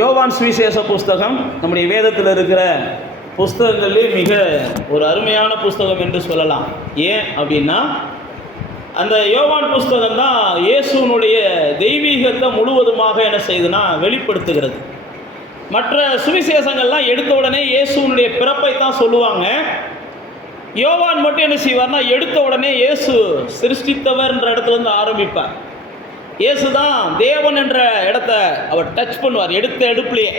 யோவான் சுவிசேஷ புஸ்தகம் நம்முடைய வேதத்தில் இருக்கிற புஸ்தகங்களிலே மிக ஒரு அருமையான புஸ்தகம் என்று சொல்லலாம். ஏன் அப்படின்னா, அந்த யோவான் புஸ்தகம் தான் இயேசுனுடைய தெய்வீகத்தை முழுவதுமாக என்ன செய்யுதுன்னா வெளிப்படுத்துகிறது. மற்ற சுவிசேஷங்கள்லாம் எடுத்த உடனே இயேசுனுடைய பிறப்பை தான் சொல்லுவாங்க. யோவான் மட்டும் என்ன செய்வார்னா, எடுத்த உடனே இயேசு சிருஷ்டித்தவர்ன்ற இடத்துல இருந்து ஆரம்பிப்பார். இயேசு தான் தேவன் என்ற இடத்த அவர் டச் பண்ணுவார் எடுத்த எடுப்புலையே.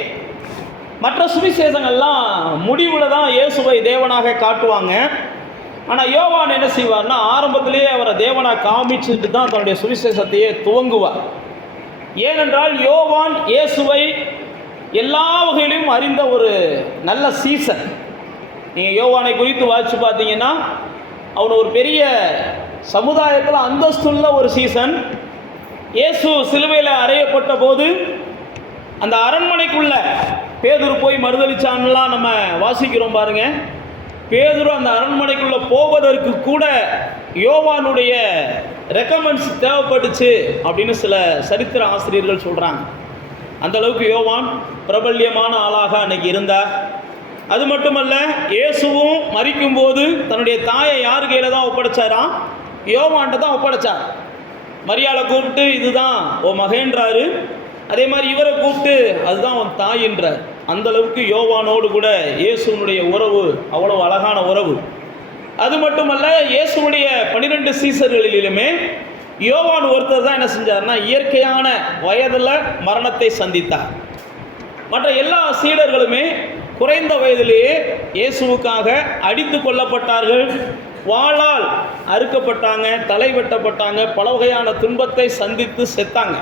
மற்ற சுவிசேஷங்கள்லாம் முடிவில் தான் இயேசுவை தேவனாக காட்டுவாங்க. ஆனால் யோவான் என்ன செய்வார்னா, ஆரம்பத்திலேயே அவரை தேவனாக காமிச்சுட்டு தான் தன்னுடைய சுவிசேஷத்தையே துவங்குவார். ஏனென்றால் யோவான் இயேசுவை எல்லா வகையிலும் அறிந்த ஒரு நல்ல சீசன். நீங்கள் யோவானை குறித்து வாசித்து பார்த்தீங்கன்னா, அவன் ஒரு பெரிய சமுதாயத்தில் அந்தஸ்துள்ள ஒரு சீசன். இயேசு சிலுவையில் அறையப்பட்ட போது அந்த அரண்மனைக்குள்ள பேதுரு போய் மறுதளிச்சான்லாம் நம்ம வாசிக்கிறோம் பாருங்க. பேதுரு அந்த அரண்மனைக்குள்ள போவதற்கு கூட யோவானுடைய ரெக்கமெண்ட்ஸ் தேவைப்பட்டுச்சு அப்படின்னு சில சரித்திர ஆசிரியர்கள் சொல்கிறாங்க. அந்த அளவுக்கு யோவான் பிரபல்யமான ஆளாக அன்னைக்கு இருந்தார். அது மட்டுமல்ல, இயேசுவும் மரிக்கும் போது தன்னுடைய தாயை யார் கையில் தான் ஒப்படைச்சாராம்? யோவான்கிட்ட தான் ஒப்படைச்சார். மரியாதை கூப்பிட்டு இதுதான் உன் மகன்றாரு. அதே மாதிரி இவரை கூப்பிட்டு அதுதான் உன் தாயின்றார். அந்த அளவுக்கு யோவானோடு கூட இயேசுனுடைய உறவு அவ்வளோ அழகான உறவு. அது மட்டுமல்ல, இயேசுடைய 12 சீசர்களிலுமே யோவான் ஒருத்தர் தான் என்ன செஞ்சார்னா, இயற்கையான வயதில் மரணத்தை சந்தித்தார். மற்ற எல்லா சீடர்களுமே குறைந்த வயதிலேயே இயேசுவுக்காக அடித்து கொல்லப்பட்டார்கள், வாளால் அறுக்கப்பட்டாங்க, தலை வெட்டப்பட்டாங்க, பல வகையான துன்பத்தை சந்தித்து செத்தாங்க.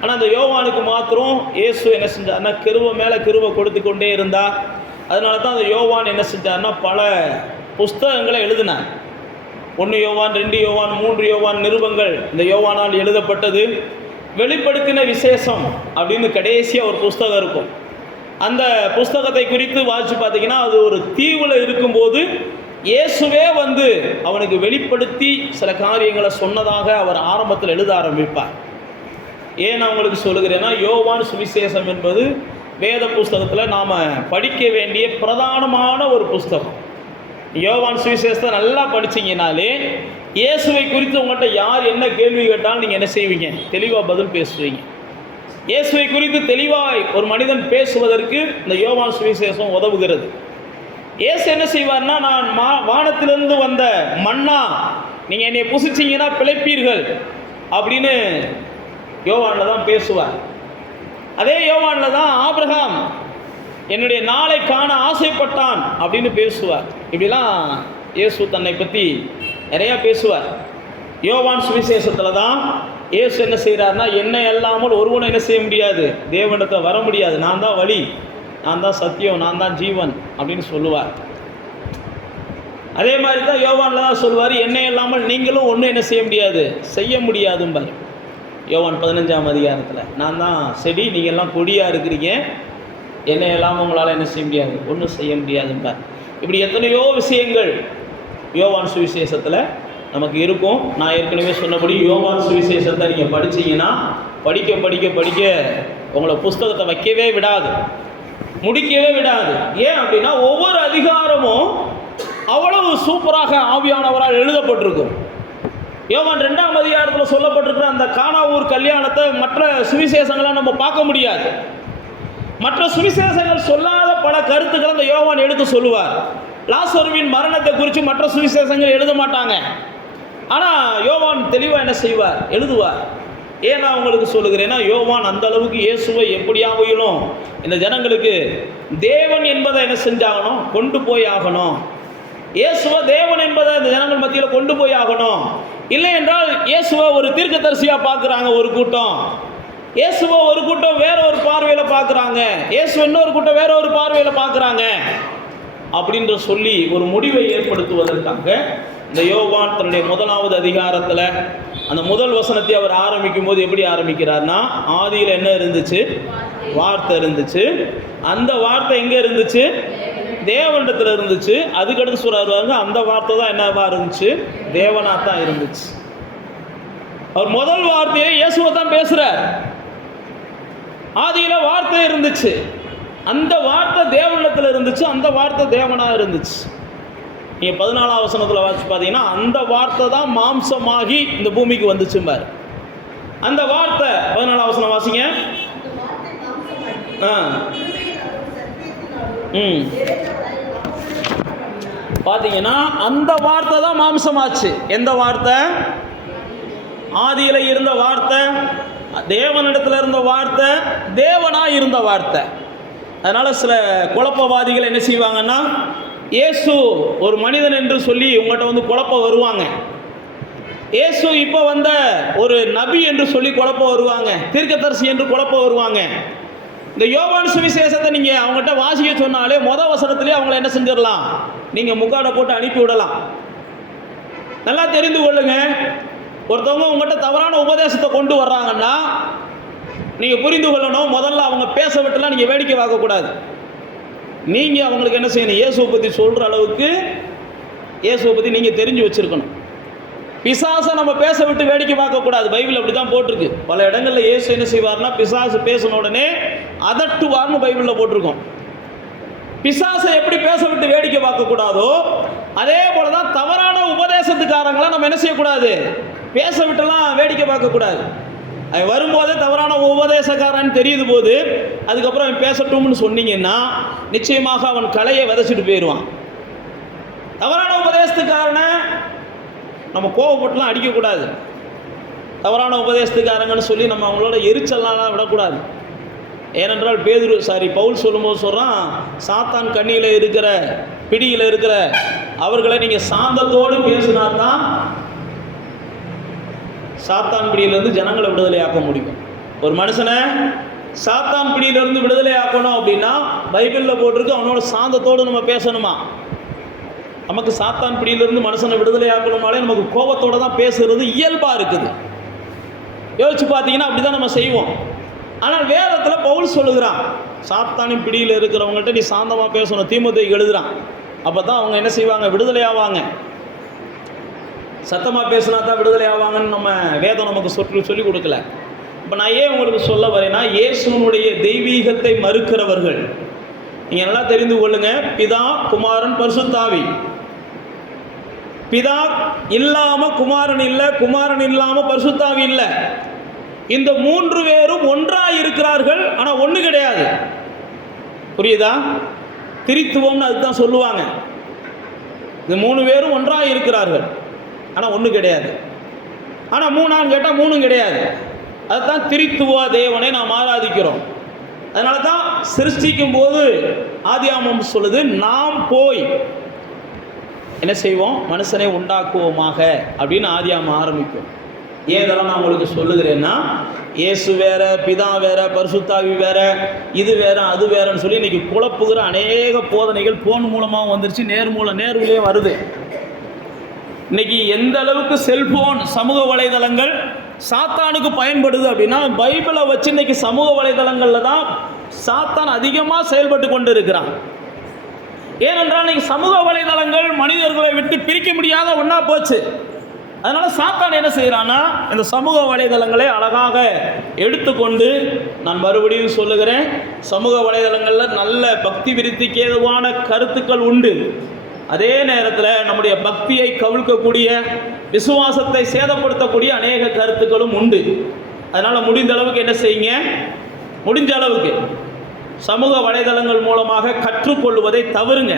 ஆனால் அந்த யோவானுக்கு மாத்திரம் இயேசு என்ன செஞ்சார்னா, கிருபை மேலே கிருபை கொடுத்து கொண்டே இருந்தார். அதனால தான் அந்த யோவான் என்ன செஞ்சார்னா, பல புஸ்தகங்களை எழுதினார். 1 யோவான், 2 யோவான், 3 யோவான் நிருபங்கள் இந்த யோவானால் எழுதப்பட்டது. வெளிப்படுத்தின விசேஷம் அப்படின்னு கடைசியாக ஒரு புஸ்தகம் இருக்கும். அந்த புஸ்தகத்தை குறித்து வாசித்து பார்த்தீங்கன்னா, அது ஒரு தீவில் இருக்கும்போது இயேசுவே வந்து அவனுக்கு வெளிப்படுத்தி சில காரியங்களை சொன்னதாக அவர் ஆரம்பத்தில் எழுத ஆரம்பிப்பார். ஏன் அவங்களுக்கு சொல்லுகிறேன்னா, யோவான் சுவிசேஷம் என்பது வேத புஸ்தகத்தில் நாம் படிக்க வேண்டிய பிரதானமான ஒரு புஸ்தகம். யோவான் சுவிசேஷத்தை நல்லா படிச்சிங்கனாலே இயேசுவை குறித்து உங்கள்கிட்ட யார் என்ன கேள்வி கேட்டாலும் நீங்கள் என்ன செய்வீங்க? தெளிவாக பதில் பேசுவீங்க. இயேசுவை குறித்து தெளிவாய் ஒரு மனிதன் பேசுவதற்கு இந்த யோவான் சுவிசேஷம் உதவுகிறது. இயேசு என்ன செய்வார்னா, நான் வானத்திலிருந்து வந்த மன்னா, நீங்கள் என்னை புசிச்சிங்கன்னா பிழைப்பீர்கள் அப்படின்னு யோவானில் தான் பேசுவார். அதே யோவானில் தான் ஆபிரகாம் என்னுடைய நாளை காண ஆசைப்பட்டான் அப்படின்னு பேசுவார். இப்படிலாம் இயேசு தன்னை பற்றி நிறையா பேசுவார். யோவான் சுவிசேஷத்தில் தான் இயேசு என்ன செய்கிறார்னா, என்னை அல்லாமல் ஒருவனை என்ன செய்ய முடியாது, தேவனிடத்தை வர முடியாது, நான் தான் வழி, நான் தான் சத்தியம், நான் தான் ஜீவன் அப்படின்னு சொல்லுவார். அதே மாதிரி தான் யோவானில் தான் சொல்லுவார், என்னை இல்லாமல் நீங்களும் ஒன்றும் என்ன செய்ய முடியாது, செய்ய முடியாதும்பார். யோவான் 15ஆம் அதிகாரத்தில், நான் தான் செடி, நீங்கள் எல்லாம் கொடியாக இருக்கிறீங்க, என்னை இல்லாமல் உங்களால் என்ன செய்ய முடியாது, ஒன்றும் செய்ய முடியாதும்பார். இப்படி எத்தனையோ விஷயங்கள் யோவான் சுவிசேஷத்தில் நமக்கு இருக்கும். நான் ஏற்கனவே சொன்னபடி யோவான் சுவிசேஷத்தை நீங்கள் படித்தீங்கன்னா படிக்க படிக்க படிக்க உங்களை புஸ்தகத்தை வைக்கவே விடாது, முடிக்கவே விடாது. ஏன் அப்படின்னா, ஒவ்வொரு அதிகாரமும் அவ்வளவு சூப்பராக ஆவியானவரால் எழுதப்பட்டிருக்கும். யோவான் 2ஆம் அதிகாரத்தில் சொல்லப்பட்டிருக்கிற அந்த கானாவூர் கல்யாணத்தை மற்ற சுவிசேஷங்களை நம்ம பார்க்க முடியாது. மற்ற சுவிசேஷங்கள் சொல்லாத பல கருத்துக்களை அந்த யோவான் எடுத்து சொல்லுவார். லாசருவின் மரணத்தை குறித்து மற்ற சுவிசேஷங்கள் எழுத மாட்டாங்க. ஆனால் யோவான் தெளிவாக என்ன செய்வார், எழுதுவார். ஏன் நான் உங்களுக்கு சொல்லுகிறேன்னா, யோவான் அந்த அளவுக்கு இயேசுவை எப்படியாகவும் இந்த ஜனங்களுக்கு தேவன் என்பதை என்ன செஞ்சாகணும், கொண்டு போய் ஆகணும். இயேசுவை தேவன் என்பதை இந்த ஜனங்கள் மத்தியில் கொண்டு போய் ஆகணும். இல்லை என்றால் இயேசுவை ஒரு தீர்க்கதரிசியாக பார்க்குறாங்க ஒரு கூட்டம், இயேசுவை ஒரு கூட்டம் வேற ஒரு பார்வையில் பார்க்குறாங்க, இயேசு இன்னொரு கூட்டம் வேற ஒரு பார்வையில் பார்க்குறாங்க அப்படின்ற சொல்லி ஒரு முடிவை ஏற்படுத்துவதற்காக இந்த யோவான் தன்னுடைய 1ஆவது அதிகாரத்தில் அந்த முதல் வசனத்தை அவர் ஆரம்பிக்கும் போது எப்படி ஆரம்பிக்கிறார்னா, ஆதியில் என்ன இருந்துச்சு, வார்த்தை இருந்துச்சு, அந்த வார்த்தை எங்கே இருந்துச்சு, தேவனிடத்தில் இருந்துச்சு. அதுக்கடுத்து சொல்றாரு, அந்த வார்த்தை தான் என்னவா இருந்துச்சு, தேவனா தான் இருந்துச்சு. அவர் முதல் வார்த்தையை இயேசுவை தான் பேசுகிறார். ஆதியில வார்த்தை இருந்துச்சு, அந்த வார்த்தை தேவனிடத்தில் இருந்துச்சு, அந்த வார்த்தை தேவனாக இருந்துச்சு. நீங்கள் 14ஆம் வசனத்தில் வாசிச்சு பார்த்தீங்கன்னா அந்த வார்த்தை தான் மாம்சமாகி இந்த பூமிக்கு வந்துச்சும்பார். அந்த வார்த்தை 14ஆம் வசனம் வாசிங்க. பார்த்தீங்கன்னா அந்த வார்த்தை தான் மாம்சமாச்சு. எந்த வார்த்தை? ஆதியில இருந்த வார்த்தை, தேவனிடத்தில் இருந்த வார்த்தை, தேவனா இருந்த வார்த்தை. அதனால சில குழப்பவாதிகள் என்ன செய்வாங்கன்னா, இயேசு ஒரு மனிதன் என்று சொல்லி உங்கள்கிட்ட வந்து குழப்ப வருவாங்க. இயேசு இப்போ வந்த ஒரு நபி என்று சொல்லி குழப்ப வருவாங்க, தீர்க்கதரிசி என்று குழப்ப வருவாங்க. இந்த யோவான் சுவிசேஷத்தை நீங்கள் அவங்ககிட்ட வாசிக்க சொன்னாலே வசனத்திலே அவங்கள என்ன செஞ்சிடலாம், நீங்கள் முக்காடை போட்டு அனுப்பி விடலாம். நல்லா தெரிந்து கொள்ளுங்க, ஒருத்தவங்க உங்கள்கிட்ட தவறான உபதேசத்தை கொண்டு வர்றாங்கன்னா நீங்கள் புரிந்து கொள்ளணும், முதல்ல அவங்க பேச விட்டுலாம் நீங்கள் வேடிக்கை பார்க்கக்கூடாது. நீங்கள் அவங்களுக்கு என்ன செய்யணும், இயேசுவை பற்றி சொல்கிற அளவுக்கு இயேசுவை பற்றி நீங்கள் தெரிஞ்சு வச்சுருக்கணும். பிசாசை நம்ம பேச விட்டு வேடிக்கை பார்க்கக்கூடாது. பைபிள் அப்படி தான் போட்டிருக்கு. பல இடங்களில் இயேசு என்ன செய்வார்னா, பிசாசு பேசின உடனே அதட்டுவார்னு பைபிளில் போட்டிருக்கோம். பிசாசை எப்படி பேச விட்டு வேடிக்கை பார்க்கக்கூடாதோ அதே போல தான் தவறான உபதேசத்துக்காரங்களை நம்ம என்ன செய்யக்கூடாது, பேச விட்டுலாம் வேடிக்கை பார்க்கக்கூடாது. அவன் வரும்போதே தவறான உபதேசக்காரன் தெரியுது போது அதுக்கப்புறம் அவன் பேசட்டும்னு சொன்னீங்கன்னா நிச்சயமாக அவன் கலையை விதைச்சிட்டு போயிடுவான். தவறான உபதேசத்துக்காரனை நம்ம கோவப்பட்டுலாம் அடிக்கக்கூடாது. தவறான உபதேசத்துக்காரங்கன்னு சொல்லி நம்ம அவங்களோட எரிச்சல்லாம் விடக்கூடாது. ஏனென்றால் பவுல் சொல்லும்போது சொல்கிறான், சாத்தான் கண்ணியில் இருக்கிற பிடியில் இருக்கிற அவர்களை நீங்கள் சாந்தத்தோடு பேசினா தான் சாத்தான் பிடியிலிருந்து ஜனங்களை விடுதலையாக்க முடியும். ஒரு மனுஷனை சாத்தான் பிடியிலிருந்து விடுதலை ஆக்கணும் அப்படின்னா பைபிளில் போட்டிருக்கு, அவனோட சாந்தத்தோடு நம்ம பேசணுமா. நமக்கு சாத்தான் பிடியிலிருந்து மனுஷனை விடுதலை ஆக்கணுமாலே நமக்கு கோபத்தோடு தான் பேசுகிறது இயல்பாக இருக்குது. யோசிச்சு பார்த்தீங்கன்னா அப்படி தான் நம்ம செய்வோம். ஆனால் வேதத்தில் பவுல் சொல்லுகிறான், சாத்தானின் பிடியில் இருக்கிறவங்கள்ட்ட நீ சாந்தமாக பேசணும். தீமோத்தேயுக்கு எழுதுகிறான். அப்போ தான் அவங்க என்ன செய்வாங்க, விடுதலை ஆவாங்க. சத்தமாக பேசினா தான் விடுதலை ஆவாங்கன்னு நம்ம வேதம் நமக்கு சொல்லிக் கொடுக்கல. இப்போ நான் ஏன் உங்களுக்கு சொல்ல வரேன்னா, இயேசுனுடைய தெய்வீகத்தை மறுக்கிறவர்கள், நீங்கள் நல்லா தெரிந்து கொள்ளுங்க, பிதா, குமாரன், பரிசுத்தாவி. பிதா இல்லாமல் குமாரன் இல்லை, குமாரன் இல்லாமல் பரிசுத்தாவி இல்லை. இந்த மூன்று பேரும் ஒன்றாக இருக்கிறார்கள், ஆனால் ஒன்று கிடையாது. புரியுதா? திரித்துவம்னு அதுதான் சொல்லுவாங்க. இந்த மூணு பேரும் ஒன்றாக இருக்கிறார்கள், ஆனால் ஒன்று கிடையாது. ஆனால் மூணான்னு கேட்டால் மூணும் கிடையாது. அதுதான் திரித்துவ தேவனை நாம் ஆராதிக்கிறோம். அதனால தான் சிருஷ்டிக்கும் போது ஆதியாகமம் சொல்லுது, நாம் போய் என்ன செய்வோம், மனுஷனை உண்டாக்குவோமாக அப்படின்னு ஆதியாகமம் ஆரம்பிக்கும். ஏன் இதெல்லாம் நான் உங்களுக்கு சொல்லுகிறேன்னா, இயேசு வேற, பிதா வேற, பரிசுத்தாவி வேற, இது வேற அது வேறன்னு சொல்லி இன்னைக்கு குழப்புகிற அநேக போதனைகள் போன் மூலமாக வந்துருச்சு, நேர்விலே வருது. இன்னைக்கு எந்த அளவுக்கு செல்போன், சமூக வலைதளங்கள் சாத்தானுக்கு பயன்படுது அப்படின்னா, பைபிளை வச்சு இன்னைக்கு சமூக வலைதளங்களில் தான் சாத்தான் அதிகமாக செயல்பட்டு கொண்டு இருக்கிறான். ஏனென்றால் இன்னைக்கு சமூக வலைதளங்கள் மனிதர்களை விட்டு பிரிக்க முடியாத ஒன்றா போச்சு. அதனால சாத்தான் என்ன செய்கிறான்னா, இந்த சமூக வலைதளங்களை அழகாக எடுத்துக்கொண்டு, நான் மறுபடியும் சொல்லுகிறேன், சமூக வலைதளங்களில் நல்ல பக்தி விருத்திக்கு ஏதுவான கருத்துக்கள் உண்டு. அதே நேரத்தில் நம்முடைய பக்தியை கவிழ்க்கக்கூடிய, விசுவாசத்தை சேதப்படுத்தக்கூடிய அநேக கருத்துக்களும் உண்டு. அதனால் முடிந்த அளவுக்கு என்ன செய்யுங்க, முடிஞ்ச அளவுக்கு சமூக வலைதளங்கள் மூலமாக கற்றுக்கொள்வதை தவறுங்க.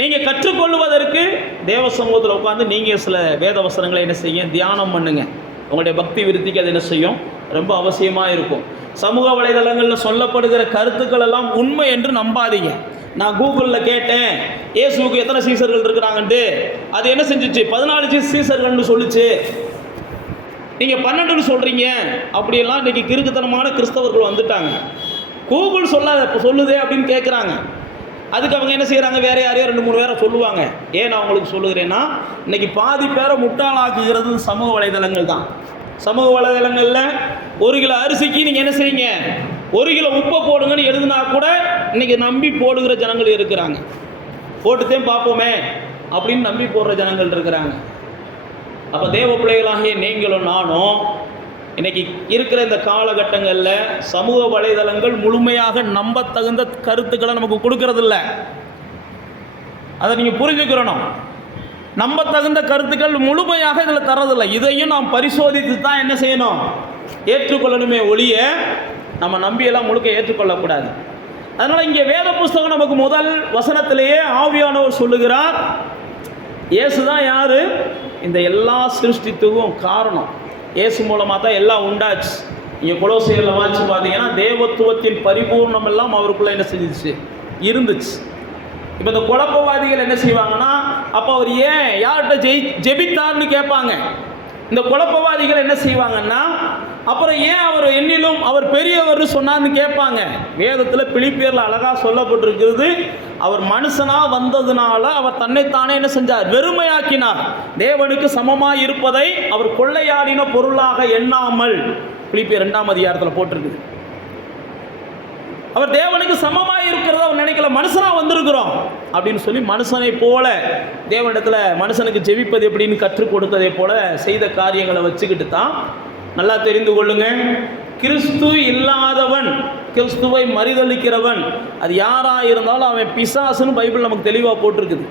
நீங்கள் கற்றுக்கொள்வதற்கு தேவ சமூகத்தில் உட்காந்து நீங்கள் சில வேத வசனங்களை என்ன செய்யுங்க, தியானம் பண்ணுங்க. உங்களுடைய பக்தி விருத்திக்கு அது என்ன செய்யும், ரொம்ப அவசியமாக இருக்கும். சமூக வலைதளங்களில் சொல்லப்படுகிற கருத்துக்கள் எல்லாம் உண்மை என்று நம்பாதீங்க. நான் கூகுளில் கேட்டேன், இயேசுவுக்கு எத்தனை சீசர்கள் இருக்கிறாங்கன்ட்டு, அது என்ன செஞ்சிச்சு, 14 சீசர்கள்னு சொல்லிச்சு. நீங்கள் 12ன்னு சொல்கிறீங்க. அப்படியெல்லாம் இன்றைக்கி கிறுக்குத்தனமான கிறிஸ்தவர்கள் வந்துட்டாங்க. கூகுள் சொல்லுதே அப்படின்னு கேட்குறாங்க. அதுக்கு அவங்க என்ன செய்கிறாங்க, வேறு யாரையோ 2-3 பேரை சொல்லுவாங்க. ஏன் நான் உங்களுக்கு சொல்லுகிறேன்னா, இன்றைக்கி பாதி பேரை முட்டாளாக்குகிறது சமூக வலைதளங்கள் தான். சமூக வலைதளங்களில் 1 கிலோ அரிசிக்கு நீங்கள் என்ன செய்யுங்க, 1 கிலோ உப்பை போடுங்கன்னு எழுதுனா கூட இன்றைக்கி நம்பி போடுகிற ஜனங்கள் இருக்கிறாங்க. போட்டுத்தையும் பார்ப்போமே அப்படின்னு நம்பி போடுற ஜனங்கள் இருக்கிறாங்க. அப்போ தேவ பிள்ளைகளாகிய நீங்களும் நானும் இன்னைக்கு இருக்கிற இந்த காலகட்டங்களில் சமூக வலைதளங்கள் முழுமையாக நம்பத்தகுந்த கருத்துக்களை நமக்கு கொடுக்கறதில்ல. அதை நீங்கள் புரிஞ்சுக்கிறணும். நம்பத்தகுந்த கருத்துக்கள் முழுமையாக இதில் தரதில்லை. இதையும் நாம் பரிசோதித்து தான் என்ன செய்யணும், ஏற்றுக்கொள்ளணுமே ஒழிய நம்ம நம்பியெல்லாம் முழுக்க ஏற்றுக்கொள்ளக்கூடாது. அதனால் இங்கே வேத புஸ்தகம் நமக்கு முதல் வசனத்திலேயே ஆவியானவர் சொல்லுகிறார், இயேசு தான் யார், இந்த எல்லா சிருஷ்டித்துக்கும் காரணம். இயேசு மூலமாக தான் எல்லாம் உண்டாச்சு. நீங்கள் கொலோசியரில் வாசிச்சு பார்த்தீங்கன்னா தேவத்துவத்தின் பரிபூர்ணம் எல்லாம் அவருக்குள்ளே என்ன செஞ்சிச்சு, இருந்துச்சு. இப்போ இந்த குழப்பவாதிகள் என்ன செய்வாங்கன்னா, அப்போ அவர் ஏன் யார்கிட்ட ஜெபித்தார்னு கேட்பாங்க. இந்த குழப்பவாதிகள் என்ன செய்வாங்கன்னா, அப்புறம் ஏன் அவர் என்னிலும் அவர் பெரியவர்னு சொன்னார்னு கேட்பாங்க. வேதத்தில் பிலிப்பியரில் அழகாக சொல்லப்பட்டிருக்கிறது, அவர் மனுஷனாக வந்ததுனால அவர் தன்னைத்தானே என்ன செஞ்சார், வெறுமையாக்கினார். தேவனுக்கு சமமாக இருப்பதை அவர் கொள்ளையாடின பொருளாக எண்ணாமல், பிலிப்பியர் 2ஆம் அதிகாரத்தில் போட்டிருக்குது. அவர் தேவனுக்கு சமமாக இருக்கிறத அவர் நினைக்கல, மனுஷனாக வந்திருக்கிறோம் அப்படின்னு சொல்லி மனுஷனை போல தேவனிடத்தில் மனுஷனுக்கு ஜெபிப்பது எப்படின்னு கற்றுக் கொடுத்ததை போல செய்த காரியங்களை வச்சுக்கிட்டு தான், நல்லா தெரிந்து கொள்ளுங்க, கிறிஸ்து இல்லாதவன், கிறிஸ்துவை மறுதலிக்கிறவன், அது யாராக இருந்தாலும் அவன் பிசாசுன்னு பைபிள் நமக்கு தெளிவாக போட்டிருக்குது.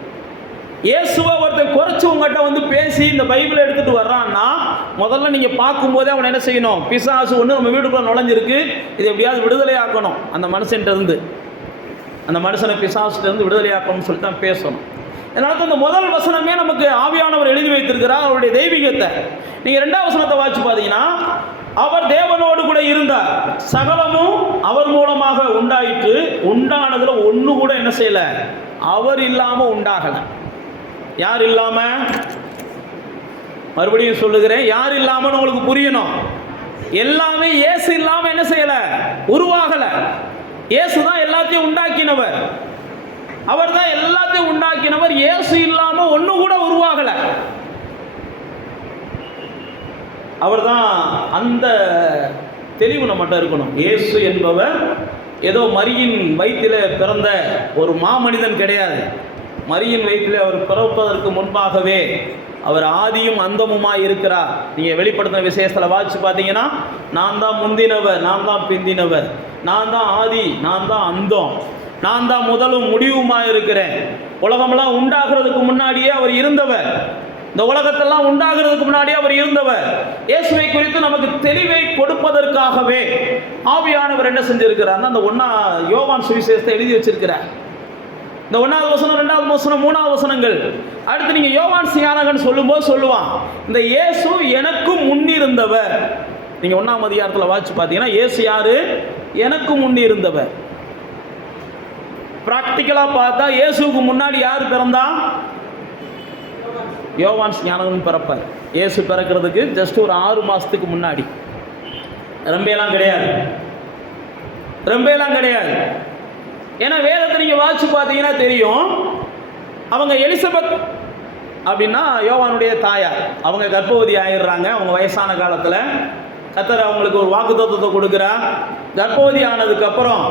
இயேசுவை ஒருத்தர் குறைச்சி உங்கள்கிட்ட வந்து பேசி இந்த பைபிளை எடுத்துகிட்டு வர்றான்னா, முதல்ல நீங்கள் பார்க்கும்போதே அவனை என்ன செய்யணும், பிசாசு ஒன்று நம்ம வீட்டுக்குள்ளே நுழைஞ்சிருக்கு, இது எப்படியாவது விடுதலை ஆக்கணும், அந்த மனுஷன்கிட்டருந்து, அந்த மனுஷனை பிசாசுலேருந்து விடுதலை ஆக்கணும்னு சொல்லிட்டு தான் பேசணும். அதனால தான் இந்த முதல் வசனமே நமக்கு ஆவியானவர் எழுதி வைத்திருக்கிறார் அவருடைய தெய்வீகத்தை. நீங்கள் 2ஆம் வசனத்தை வாசிச்சு பார்த்தீங்கன்னா, அவர் தேவனோடு கூட இருந்தார், சகலமும் அவர் மூலமாக உண்டாயிற்று, உண்டானதில் ஒன்று கூட என்ன செய்யலை, அவர் இல்லாமல் உண்டாகலை. யார் இல்லாம, மறுபடியும் சொல்லுகிறேன், யார் இல்லாமல் உங்களுக்கு புரியணும், எல்லாமே இயேசு இல்லாம என்ன செய்யல, உருவாகல. இயேசு தான் எல்லாத்தையும் உண்டாக்கினவர், அவர் தான் எல்லாத்தையும் உண்டாக்கினவர். இயேசு இல்லாம ஒண்ணு கூட உருவாகல. அவர் தான், அந்த தெளிவு நம்மகிட்ட இருக்கணும். இயேசு என்பவர் ஏதோ மரியின் வயிற்றில பிறந்த ஒரு மாமனிதன் கிடையாது. மரியின் வயிற்றில் அவர் பிறப்பதற்கு முன்பாகவே அவர் ஆதியும் அந்தமுமாய் இருக்கிறார். நீங்கள் வெளிப்படுத்தின விசேஷத்தில் வாசிச்சு பார்த்தீங்கன்னா, நான் தான் முந்தினவர், நான் தான் பிந்தினவர், நான் தான் ஆதி, நான் தான் அந்தம், நான் தான் முதலும் முடிவுமாய் இருக்கிறேன். உலகமெல்லாம் உண்டாகிறதுக்கு முன்னாடியே அவர் இருந்தவர், இந்த உலகத்தெல்லாம் உண்டாகிறதுக்கு முன்னாடியே அவர் இருந்தவர். இயேசுவை குறித்து நமக்கு தெளிவை கொடுப்பதற்காகவே ஆவியானவர் என்ன செஞ்சிருக்கிறார்னா, அந்த யோவான் சுவிசேஷத்தை எழுதி வச்சிருக்கிறார். இந்த 1ஆவது வசனம், 2ஆவது வசனம், 3ஆவது வசனங்கள். அடுத்து நீங்கள் யோவான் ஸ்நானகன் சொல்லும்போது சொல்லுவான், இந்த இயேசு எனக்கு முன்னிருந்தவர். நீங்கள் 1ஆம் அதிகாரத்தில் வாசிச்சு பார்த்தீங்கன்னா, இயேசு யாரு, எனக்கு முன்னிருந்தவர். பிராக்டிக்கலாக பார்த்தா இயேசுக்கு முன்னாடி யார் பிறந்தா, யோவான் ஸ்நானகன் பிறப்பார். இயேசு பிறக்கிறதுக்கு ஜஸ்ட் ஒரு 6 மாதத்துக்கு முன்னாடி. ரொம்பலாம் கிடையாது, ரொம்பலாம் கிடையாது. ஏன்னா வேதத்தை நீங்கள் வாசிச்சு பார்த்தீங்கன்னா தெரியும், அவங்க எலிசபெத் அப்படின்னா யோவானுடைய தாயார், அவங்க கர்ப்பவதி ஆகிடுறாங்க. அவங்க வயசான காலத்தில் கர்த்தர் அவங்களுக்கு ஒரு வாக்குத்தத்தத்தை கொடுக்குறார். கர்ப்பவதி ஆனதுக்கப்புறம்,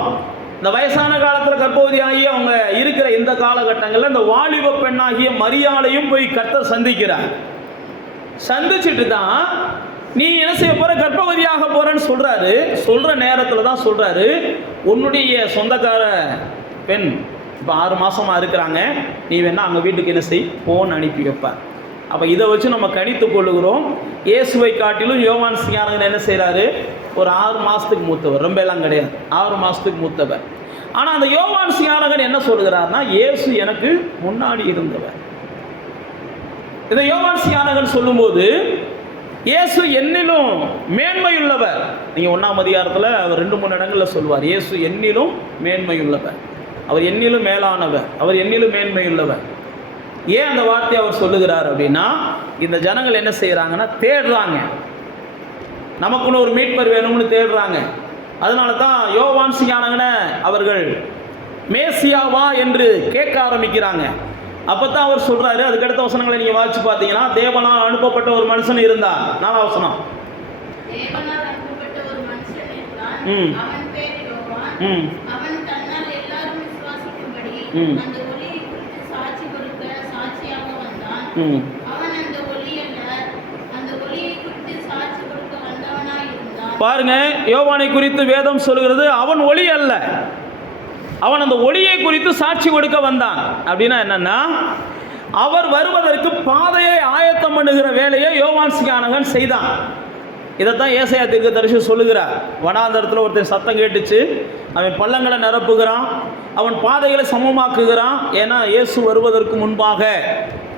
இந்த வயசான காலத்தில் கர்ப்பவதி ஆகி அவங்க இருக்கிற இந்த காலகட்டங்களில் இந்த வாலிப பெண்ணாகிய மரியாளையும் போய் கர்த்தர் சந்திக்கிறார். சந்திச்சுட்டு தான் நீ என்ன செய்ய போற, கர்ப்பவதியாக போறன்னு சொல்றாரு. சொல்ற நேரத்தில் தான் சொல்றாரு, உன்னுடைய சொந்தக்கார பெண் இப்போ 6 மாசமா இருக்கிறாங்க, நீ வேணா அவங்க வீட்டுக்கு என்ன செய், போன் அனுப்பி வைப்பார். அப்போ இதை வச்சு நம்ம கணித்து கொள்ளுகிறோம், இயேசுவை காட்டிலும் யோவான் ஸ்நானகன் என்ன செய்கிறாரு, ஒரு 6 மாதத்துக்கு மூத்தவர், ரொம்ப எல்லாம் கிடையாது, 6 மாதத்துக்கு மூத்தவர். ஆனால் அந்த யோவான் ஸ்நானகன் என்ன சொல்கிறார்னா, இயேசு எனக்கு முன்னாடி இருந்தவர். இதை யோவான் ஸ்நானகன் சொல்லும்போது, இயேசு என்னிலும் மேன்மையுள்ளவர். நீங்கள் 1ஆம் அதிகாரத்தில் அவர் 2-3 இடங்களில் சொல்வார், இயேசு என்னிலும் மேன்மையுள்ளவர், அவர் என்னிலும் மேலானவர், அவர் என்னிலும் மேன்மையுள்ளவர். ஏன் அந்த வார்த்தையை அவர் சொல்லுகிறார் அப்படின்னா, இந்த ஜனங்கள் என்ன செய்கிறாங்கன்னா, தேடுறாங்க, நமக்குன்னு ஒரு மீட்பர் வேணும்னு தேடுறாங்க. அதனால தான் யோவான் ஸ்நானகனை அவர்கள் மேசியாவா என்று கேட்க ஆரம்பிக்கிறாங்க. அப்போ தான் அவர் சொல்கிறாரு, அதுக்கடுத்த வசனங்களை நீங்கள் வாசிச்சு பார்த்தீங்கன்னா, தேவனால் அனுப்பப்பட்ட ஒரு மனுஷன் இருந்தார். 4ஆம் வசனம், பாருங்க, யோவானை குறித்து வேதம் சொல்கிறது, அவன் ஒளி அல்ல, அவன் அந்த ஒளியை குறித்து சாட்சி கொடுக்க வந்தான். அப்படின்னா என்னன்னா, அவர் வருவதற்கு பாதையை ஆயத்தம் பண்ணுகிற வேலையை யோவான் ஸ்நானகன் செய்தான். இதைத்தான் ஏசாயா தீர்க்கதரிசி சொல்லுகிறார். வனாந்தரத்தில் ஒருத்தர் சத்தம் கேட்டுச்சு, அவன் பள்ளங்களை நிரப்புகிறான், அவன் பாதைகளை சமமாக்குகிறான். ஏன்னா இயேசு வருவதற்கு முன்பாக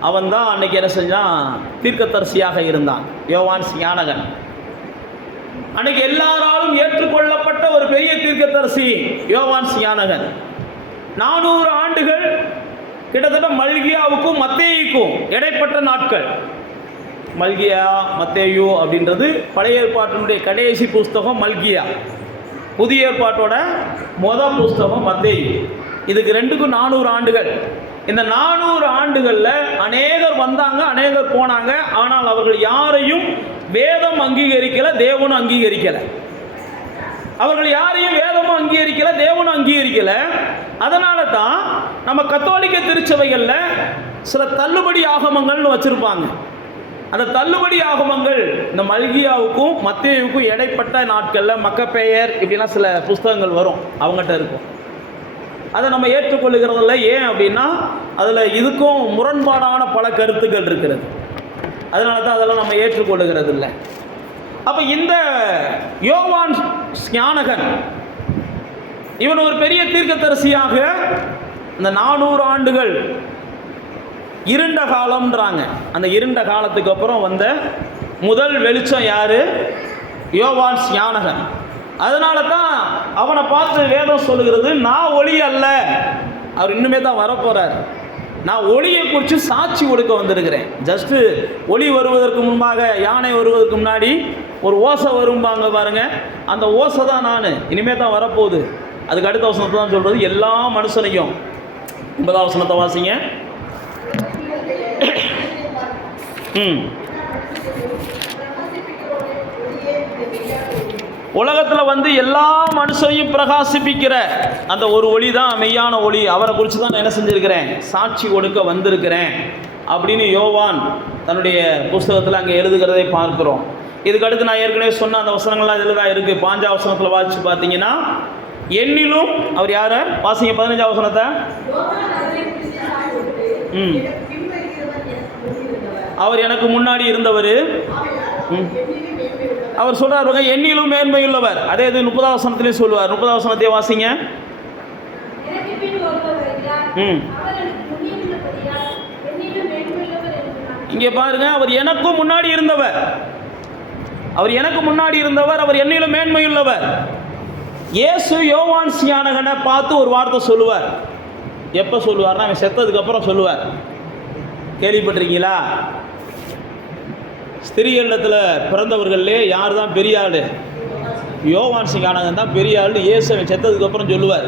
அவன் தான் அன்னைக்கு என்ன செஞ்சான், தீர்க்கதரிசியாக இருந்தான், யோவான் ஸ்நானகன். அன்னைக்கு எல்லாராலும் ஏற்றுக்கொள்ளப்பட்ட ஒரு பெரிய தீர்க்கதரிசி யோவான் ஸ்நானகன். 400 ஆண்டுகள் கிட்டத்தட்ட மல்கியாவுக்கும் மத்தேயுக்கும் இடைப்பட்ட நாட்கள். மல்கியா மத்தேயு அப்படின்றது பழைய ஏற்பாட்டினுடைய கடைசி புஸ்தகம் மல்கியா, புதிய ஏற்பாட்டோட முதல் புஸ்தகம் மத்தேயு. இதுக்கு ரெண்டுக்கும் 400 ஆண்டுகள். இந்த 400 ஆண்டுகளில் அநேகர் வந்தாங்க, அநேகர் போனாங்க. ஆனால் அவர்கள் யாரையும் வேதம் அங்கீகரிக்கலை, தேவனும் அங்கீகரிக்கலை. அவர்கள் யாரையும் வேதமும் அங்கீகரிக்கலை, தேவனும் அங்கீகரிக்கலை. அதனால தான் நம்ம கத்தோலிக்க திருச்சபைகளில் சில தள்ளுபடி ஆகமங்கள்னு வச்சுருப்பாங்க. அந்த தள்ளுபடி ஆகமங்கள் இந்த மல்கியாவுக்கும் மத்தேயுவுக்கும் இடைப்பட்ட நாட்களில் மக்கபேயர் இப்படின்னா சில புஸ்தகங்கள் வரும், அவங்ககிட்ட இருக்கும். அதை நம்ம ஏற்றுக்கொள்ளுகிறதில்ல. ஏன் அப்படின்னா அதில் இதுக்கும் முரண்பாடான பல கருத்துக்கள் இருக்கிறது. அதனால தான் அதெல்லாம் நம்ம ஏற்றுக்கொள்ளுகிறது இல்லை. அப்போ இந்த யோவான் ஸ்நானகன் இவன் ஒரு பெரிய தீர்க்கதரிசியாக இந்த 400 ஆண்டுகள் இருண்ட காலம்ன்றாங்க. அந்த இருண்ட காலத்துக்கு அப்புறம் வந்த முதல் வெளிச்சம் யாரு? யோவான் ஸ்நானகன். அதனால தான் அவனை பார்த்து வேதம் சொல்லுகிறது, நான் ஒளி அல்ல, அவர் இன்னுமே தான் வரப்போறார், நான் ஒளியை குறித்து சாட்சி கொடுக்க வந்திருக்கிறேன். ஜஸ்ட்டு ஒளி வருவதற்கு முன்பாக, யானை வருவதற்கு முன்னாடி ஒரு ஓசை வரும்பாங்க பாருங்க, அந்த ஓசை தான் நான், இனிமேல் தான் வரப்போகுது. அதுக்கு அடுத்த வசனத்தை தான் சொல்கிறது, எல்லா மனுஷனையும். 9ஆம் வசனத்தை வாசிங்க. உலகத்தில் வந்து எல்லா மனுஷனையும் பிரகாசிப்பிக்கிற அந்த ஒரு ஒளி தான் மெய்யான ஒளி. அவரை குறித்து தான் நான் என்ன செஞ்சுருக்கிறேன், சாட்சி கொடுக்க வந்திருக்கிறேன் அப்படின்னு யோவான் தன்னுடைய புஸ்தகத்தில் அங்கே எழுதுகிறதை பார்க்குறோம். இதுக்கடுத்து நான் ஏற்கனவே சொன்ன அந்த வசனங்கள்லாம் இதில் தான் இருக்குது. 5ஆம் வசனத்தில் வாசித்து பார்த்தீங்கன்னா, என்னிலும் அவர் யார் வாசிங்க, 15ஆம் வசனத்தை. அவர் எனக்கு முன்னாடி இருந்தவர், அவர் சொல்றார் என்னிலும் மேன்மையுள்ளவர். அதே இது 30ஆம் வசனத்திலையும் சொல்லுவார். 30ஆம் வசனத்தை வாசிங்க. இங்கே பாருங்க, அவர் எனக்கும் முன்னாடி இருந்தவர், அவர் எனக்கு முன்னாடி இருந்தவர், அவர் என்னிலும் மேன்மையுள்ளவர். இயேசு யோவான் ஸ்நானகனை பார்த்து ஒரு வார்த்தை சொல்லுவார். எப்போ சொல்லுவார்னா, அவன் செத்ததுக்கு அப்புறம் சொல்லுவார். கேள்விப்பட்டிருக்கீங்களா? ஸ்திரீகளிடத்தில் பிறந்தவர்களே யார் தான் பெரிய ஆள்? யோவான் ஸ்நானகன் தான் பெரிய ஆள். இயேசு அவன் செத்ததுக்கு அப்புறம் சொல்லுவார்.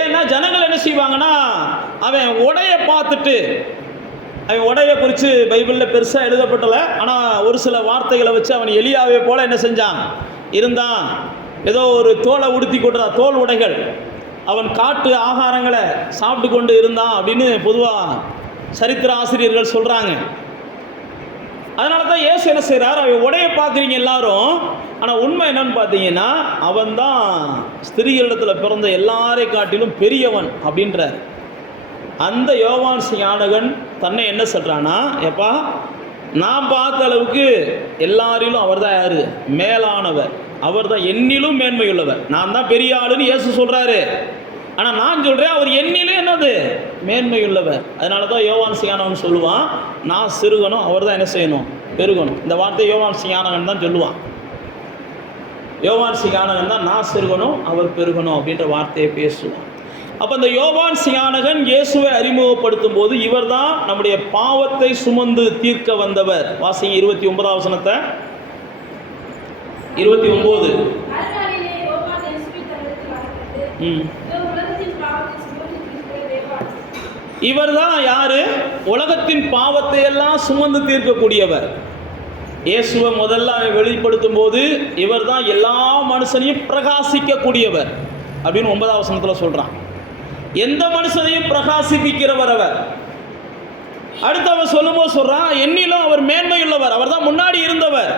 ஏன்னா ஜனங்கள் என்ன செய்வாங்கன்னா, அவன் உடைய பார்த்துட்டு, அவன் உடைய குறித்து பைபிளில் பெருசாக எழுதப்பட்டலை, ஆனால் ஒரு சில வார்த்தைகளை வச்சு அவன் எலியாவே போல என்ன செஞ்சான் இருந்தான். ஏதோ ஒரு தோலை உடுத்தி கொண்டா, தோல் உடைகள், அவன் காட்டு ஆகாரங்களை சாப்பிட்டு கொண்டு இருந்தான் அப்படின்னு பொதுவாக சரித்திர ஆசிரியர்கள் சொல்கிறாங்க. அதனால தான் இயேசு என்ன செய்கிறார், அவன் உடைய பார்க்குறீங்க எல்லாரும், ஆனால் உண்மை என்னன்னு பார்த்தீங்கன்னா, அவன் தான் ஸ்திரீகளிடத்தில் பிறந்த எல்லாரை காட்டிலும் பெரியவன் அப்படின்றார். அந்த யோவான் ஸ்நானகன் தன்னை என்ன சொல்கிறான்னா, எப்பா நான் பார்த்த அளவுக்கு எல்லாரிலும் அவர் தான் யார்? மேலானவர், அவர் தான் என்னிலும் மேன்மையுள்ளவர். நான் தான் பெரிய ஆளுன்னு இயேசு சொல்கிறாரு, ஆனால் நான் சொல்கிறேன் அவர் என்னிலும் என்னது? மேன்மையுள்ளவர். அதனால தான் யோவான் ஸ்நானகன் சொல்லுவான், நான் சிறுகணும், அவர் தான் என்ன செய்யணும்? பெருகணும். இந்த வார்த்தை யோவான் ஸ்நானகன் தான் சொல்லுவான். யோவான் ஸ்நானகன் தான் நான் சிறுகணும், அவர் பெருகணும் அப்படின்ற வார்த்தையை பேசுவான். அப்போ இந்த யோவான் ஸ்நானகன் இயேசுவை அறிமுகப்படுத்தும் போது, இவர் தான் நம்முடைய பாவத்தை சுமந்து தீர்க்க வந்தவர். வாசிங்க 29ஆம் வசனத்தை. 29. இவர் தான் யாரு? உலகத்தின் பாவத்தை எல்லாம் சுமந்து தீர்க்கக்கூடியவர். இயேசுவை முதல்ல வெளிப்படுத்தும் போது, இவர் தான் எல்லா மனுஷனையும் பிரகாசிக்கக்கூடியவர் அப்படின்னு 9ஆம் வசனத்தில் சொல்றான். எந்த மனுஷனையும் பிரகாசிப்பிக்கிறவர் அவர். அடுத்து அவர் சொல்லும்போது சொல்றான், என்னிலும் அவர் மேன்மையுள்ளவர், அவர் தான் முன்னாடி இருந்தவர்.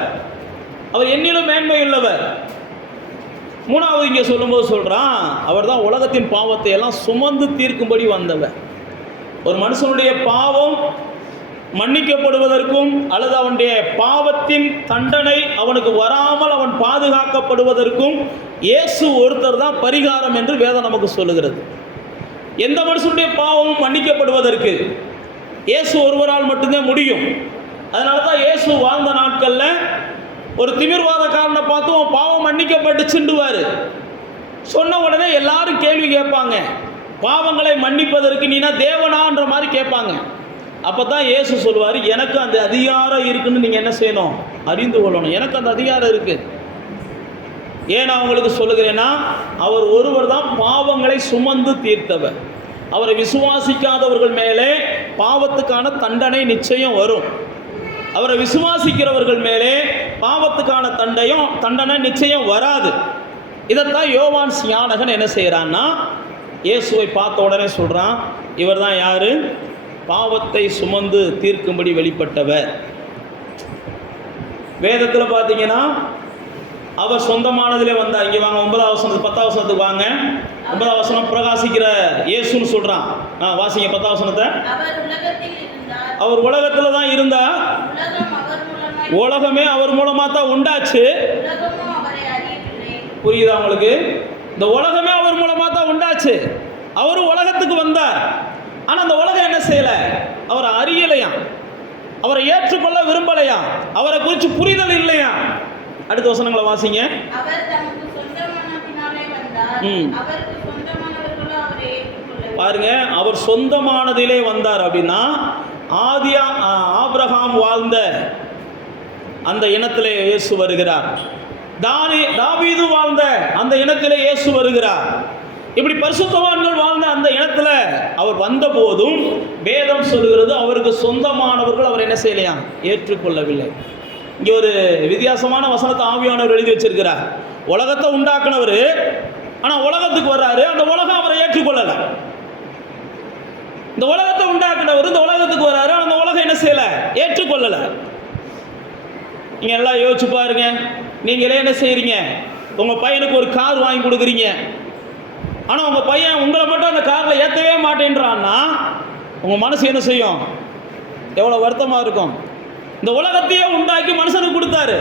அவர் என்னிலும் மேன்மை உள்ளவர். மூணாவது இங்கே சொல்லும்போது சொல்கிறான், அவர் தான் உலகத்தின் பாவத்தை எல்லாம் சுமந்து தீர்க்கும்படி வந்தவர். ஒரு மனுஷனுடைய பாவம் மன்னிக்கப்படுவதற்கும் அல்லது அவனுடைய பாவத்தின் தண்டனை அவனுக்கு வராமல் அவன் பாதுகாக்கப்படுவதற்கும் இயேசு ஒருத்தர் தான் பரிகாரம் என்று வேதம் நமக்கு சொல்லுகிறது. எந்த மனுஷனுடைய பாவமும் மன்னிக்கப்படுவதற்கு இயேசு ஒருவரால் மட்டும்தான் முடியும். அதனால தான் இயேசு வாழ்ந்த நாட்களில் ஒரு திமிர்வாதக்காரனை பார்த்து அவன் பாவம் மன்னிக்கப்பட்டு சிண்டுவார். சொன்ன உடனே எல்லாரும் கேள்வி கேட்பாங்க, பாவங்களை மன்னிப்பதற்கு நீனா தேவனான்ற மாதிரி கேட்பாங்க. அப்போ தான் இயேசு சொல்லுவார், எனக்கு அந்த அதிகாரம் இருக்குன்னு நீங்கள் என்ன செய்யணும், அறிந்து கொள்ளணும். எனக்கு அந்த அதிகாரம் இருக்குது. ஏன் நான் உங்களுக்கு சொல்லுகிறேன்னா, அவர் ஒருவர் தான் பாவங்களை சுமந்து தீர்த்தவர். அவரை விசுவாசிக்காதவர்கள் மேலே பாவத்துக்கான தண்டனை நிச்சயம் வரும். அவரை விசுவாசிக்கிறவர்கள் மேலே பாவத்துக்கான தண்டனை நிச்சயம் வராது. இதைத்தான் யோவான் ஸ்நானகன் என்ன செய்கிறான்னா, இயேசுவை பார்த்த உடனே சொல்கிறான், இவர் தான் யார், பாவத்தை சுமந்து தீர்க்கும்படி வெளிப்பட்டவர். வேதத்தில் பார்த்தீங்கன்னா அவர் சொந்தமானதிலே வந்தார். இங்கே வாங்க, 9ஆம் வசனம் 10ஆம் வசனத்துக்கு வாங்க. 9ஆம் வசனம் பிரகாசிக்கிற இயேசுன்னு சொல்கிறான். வாசிங்க 10ஆம் வசனத்தை. அவர் உலகத்தில் தான் இருந்தார், உலகமே அவர் மூலமாக தான் உண்டாச்சு. புரியுதா உங்களுக்கு? இந்த உலகமே அவர் மூலமாக தான் உண்டாச்சு. அவரும் உலகத்துக்கு வந்தார். ஆனால் அந்த உலகம் என்ன செய்யலை, அவரை அறியலையாம், அவரை ஏற்றுக்கொள்ள விரும்பலையாம், அவரை குறித்து புரிதல் இல்லையா. அடுத்த வசனங்களை வாசிங்க. பாருங்க, அவர் சொந்தமானதிலே வந்தார் அப்படின்னா ஆபிரகாம் வாழ்ந்த அந்த இனத்திலே இயேசு வருகிறார். தாவீது வாழ்ந்த அந்த இனத்திலே இயேசு வருகிறார். இப்படி பரிசுத்தவான்கள் வாழ்ந்த அந்த இனத்தில் அவர் வந்த போதும் வேதம் சொல்கிறது, அவருக்கு சொந்தமானவர்கள் அவர் என்ன செய்யலையாம், ஏற்றுக்கொள்ளவில்லை. இங்கே ஒரு வித்தியாசமான வசனத்தை ஆவியானவர் எழுதி வச்சிருக்கிறார். உலகத்தை உண்டாக்குனவர், ஆனால் உலகத்துக்கு வர்றாரு, அந்த உலகம் அவரை ஏற்றுக்கொள்ளலை. இந்த உலகத்தை உண்டாக்குனவர் இந்த உலகத்துக்கு வர்றாரு, அந்த உலகம் என்ன செய்யலை, ஏற்றுக்கொள்ளலை. நீங்கள் எல்லாம் யோசிச்சு பாருங்க. நீங்களே என்ன செய்கிறீங்க, உங்கள் பையனுக்கு ஒரு கார் வாங்கி கொடுக்குறீங்க, ஆனால் உங்கள் பையன் உங்களை மட்டும் அந்த காரில் ஏற்றவே மாட்டேன்றான்னா உங்கள் மனசு என்ன செய்யும், எவ்வளோ வருத்தமாக இருக்கும். இந்த உலகத்தையே உண்டாக்கி மனுஷனுக்கு கொடுத்தாரு,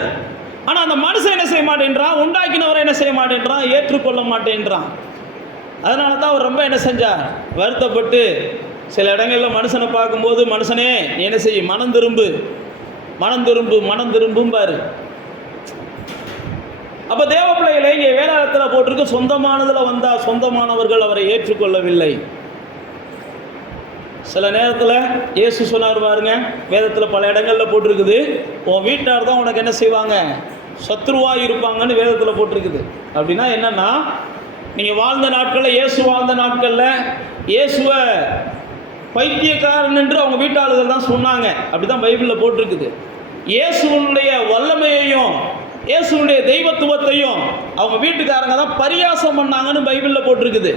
ஆனால் அந்த மனுஷன் என்ன செய்ய மாட்டேன்றான், உண்டாக்கினவரை என்ன செய்ய மாட்டேன்றான், ஏற்றுக்கொள்ள மாட்டேன்றான். அதனால தான் அவர் ரொம்ப என்ன செஞ்சார், வருத்தப்பட்டு சில இடங்களில் மனுஷனை பார்க்கும்போது, மனுஷனே நீ என்ன செய்ய, மனம் திரும்பு மனம் திரும்பு மனம் திரும்பும்பாரு. அப்போ தேவ பிள்ளைகளை இங்கே வேதாகத்தில் போட்டிருக்கு, சொந்தமானதில் வந்தால் சொந்தமானவர்கள் அவரை ஏற்றுக்கொள்ளவில்லை. சில நேரத்தில் இயேசு சொன்னார் பாருங்க, வேதத்தில் பல இடங்களில் போட்டிருக்குது, உன் வீட்டார் தான் உனக்கு என்ன செய்வாங்க, சத்ருவாக இருப்பாங்கன்னு வேதத்தில் போட்டிருக்குது. அப்படின்னா என்னென்னா, நீங்கள் வாழ்ந்த நாட்களில், இயேசு வாழ்ந்த நாட்களில் இயேசுவை பைத்தியக்காரன் என்று அவங்க வீட்டாளர்கள் தான் சொன்னாங்க. அப்படி தான் பைபிளில் போட்டிருக்குது. இயேசுனுடைய வல்லமையையும் இயேசுனுடைய தெய்வத்துவத்தையும் அவங்க வீட்டுக்காரங்க தான் பரியாசம் பண்ணாங்கன்னு பைபிளில் போட்டிருக்குது.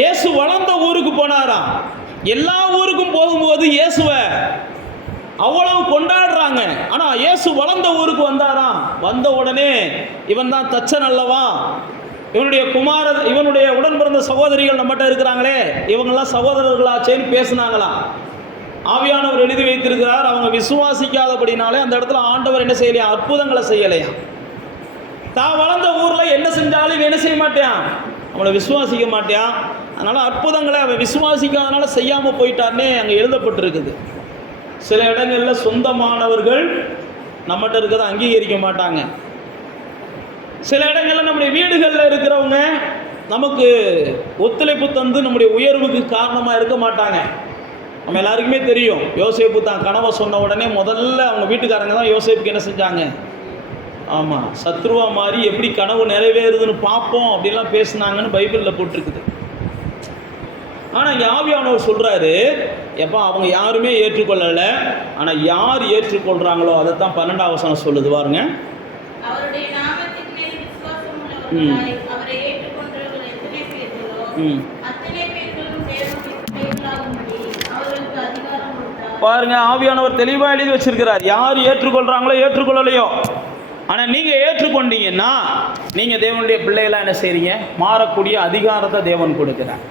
இயேசு வளர்ந்த ஊருக்கு போனாராம். எல்லா ஊருக்கும் போகும்போது இயேசுவை அவ்வளவு கொண்டாடுறாங்க. ஆனால் இயேசு வளர்ந்த ஊருக்கு வந்தாராம். வந்த உடனே இவன் தான் தச்சன் அல்லவா, இவனுடைய உடன் பிறந்த சகோதரிகள் நம்மகிட்ட இருக்கிறாங்களே, இவங்கெல்லாம் சகோதரர்களாச்சேன்னு பேசினாங்களாம். ஆவியானவர் எழுதி வைத்திருக்கிறார், அவங்க விசுவாசிக்காதபடினாலே அந்த இடத்துல ஆண்டவர் என்ன செய்யலையா, அற்புதங்களை செய்யலையா. தான் வளர்ந்த ஊரில் என்ன செஞ்சாலும் என்ன செய்ய மாட்டான், அவனை விசுவாசிக்க மாட்டான். அதனால் அற்புதங்களை அவன் விசுவாசிக்காதனால செய்யாமல் போயிட்டார்னே அங்கே எழுதப்பட்டிருக்குது. சில இடங்களில் சொந்தமானவர்கள் நம்மகிட்ட இருக்கிறத அங்கீகரிக்க மாட்டாங்க. சில இடங்களில் நம்முடைய வீடுகளில் இருக்கிறவங்க நமக்கு ஒத்துழைப்பு தந்து நம்முடைய உயர்வுக்கு காரணமாக இருக்க மாட்டாங்க. நம்ம எல்லாருக்குமே தெரியும், யோசேப்பு தான் கனவை சொன்ன உடனே முதல்ல அவங்க வீட்டுக்காரங்க தான் யோசேப்புக்கு என்ன செஞ்சாங்க, ஆமாம் சத்ருவா மாதிரி எப்படி கனவு நிறைவேறுதுன்னு பார்ப்போம் அப்படின்லாம் பேசுனாங்கன்னு பைபிளில் போட்டிருக்குது. ஆனால் இங்கே ஆவியானவர் சொல்கிறாரு, எப்போ அவங்க யாருமே ஏற்றுக்கொள்ளலை, ஆனால் யார் ஏற்றுக்கொள்கிறாங்களோ அதை தான் 12ஆம் வசனம் சொல்லுது பாருங்க. பாருங்க, ஆவியானவர் தெளிவாக எழுதி வச்சிருக்கிறார். யார் ஏற்றுக்கொள்றாங்களோ ஏற்றுக்கொள்ளலையோ, ஆனால் நீங்கள் ஏற்றுக்கொண்டீங்கன்னா நீங்கள் தேவனுடைய பிள்ளைகளாக என்ன செய்றீங்க? மாறக்கூடிய அதிகாரத்தை தேவன் கொடுக்கிறார்.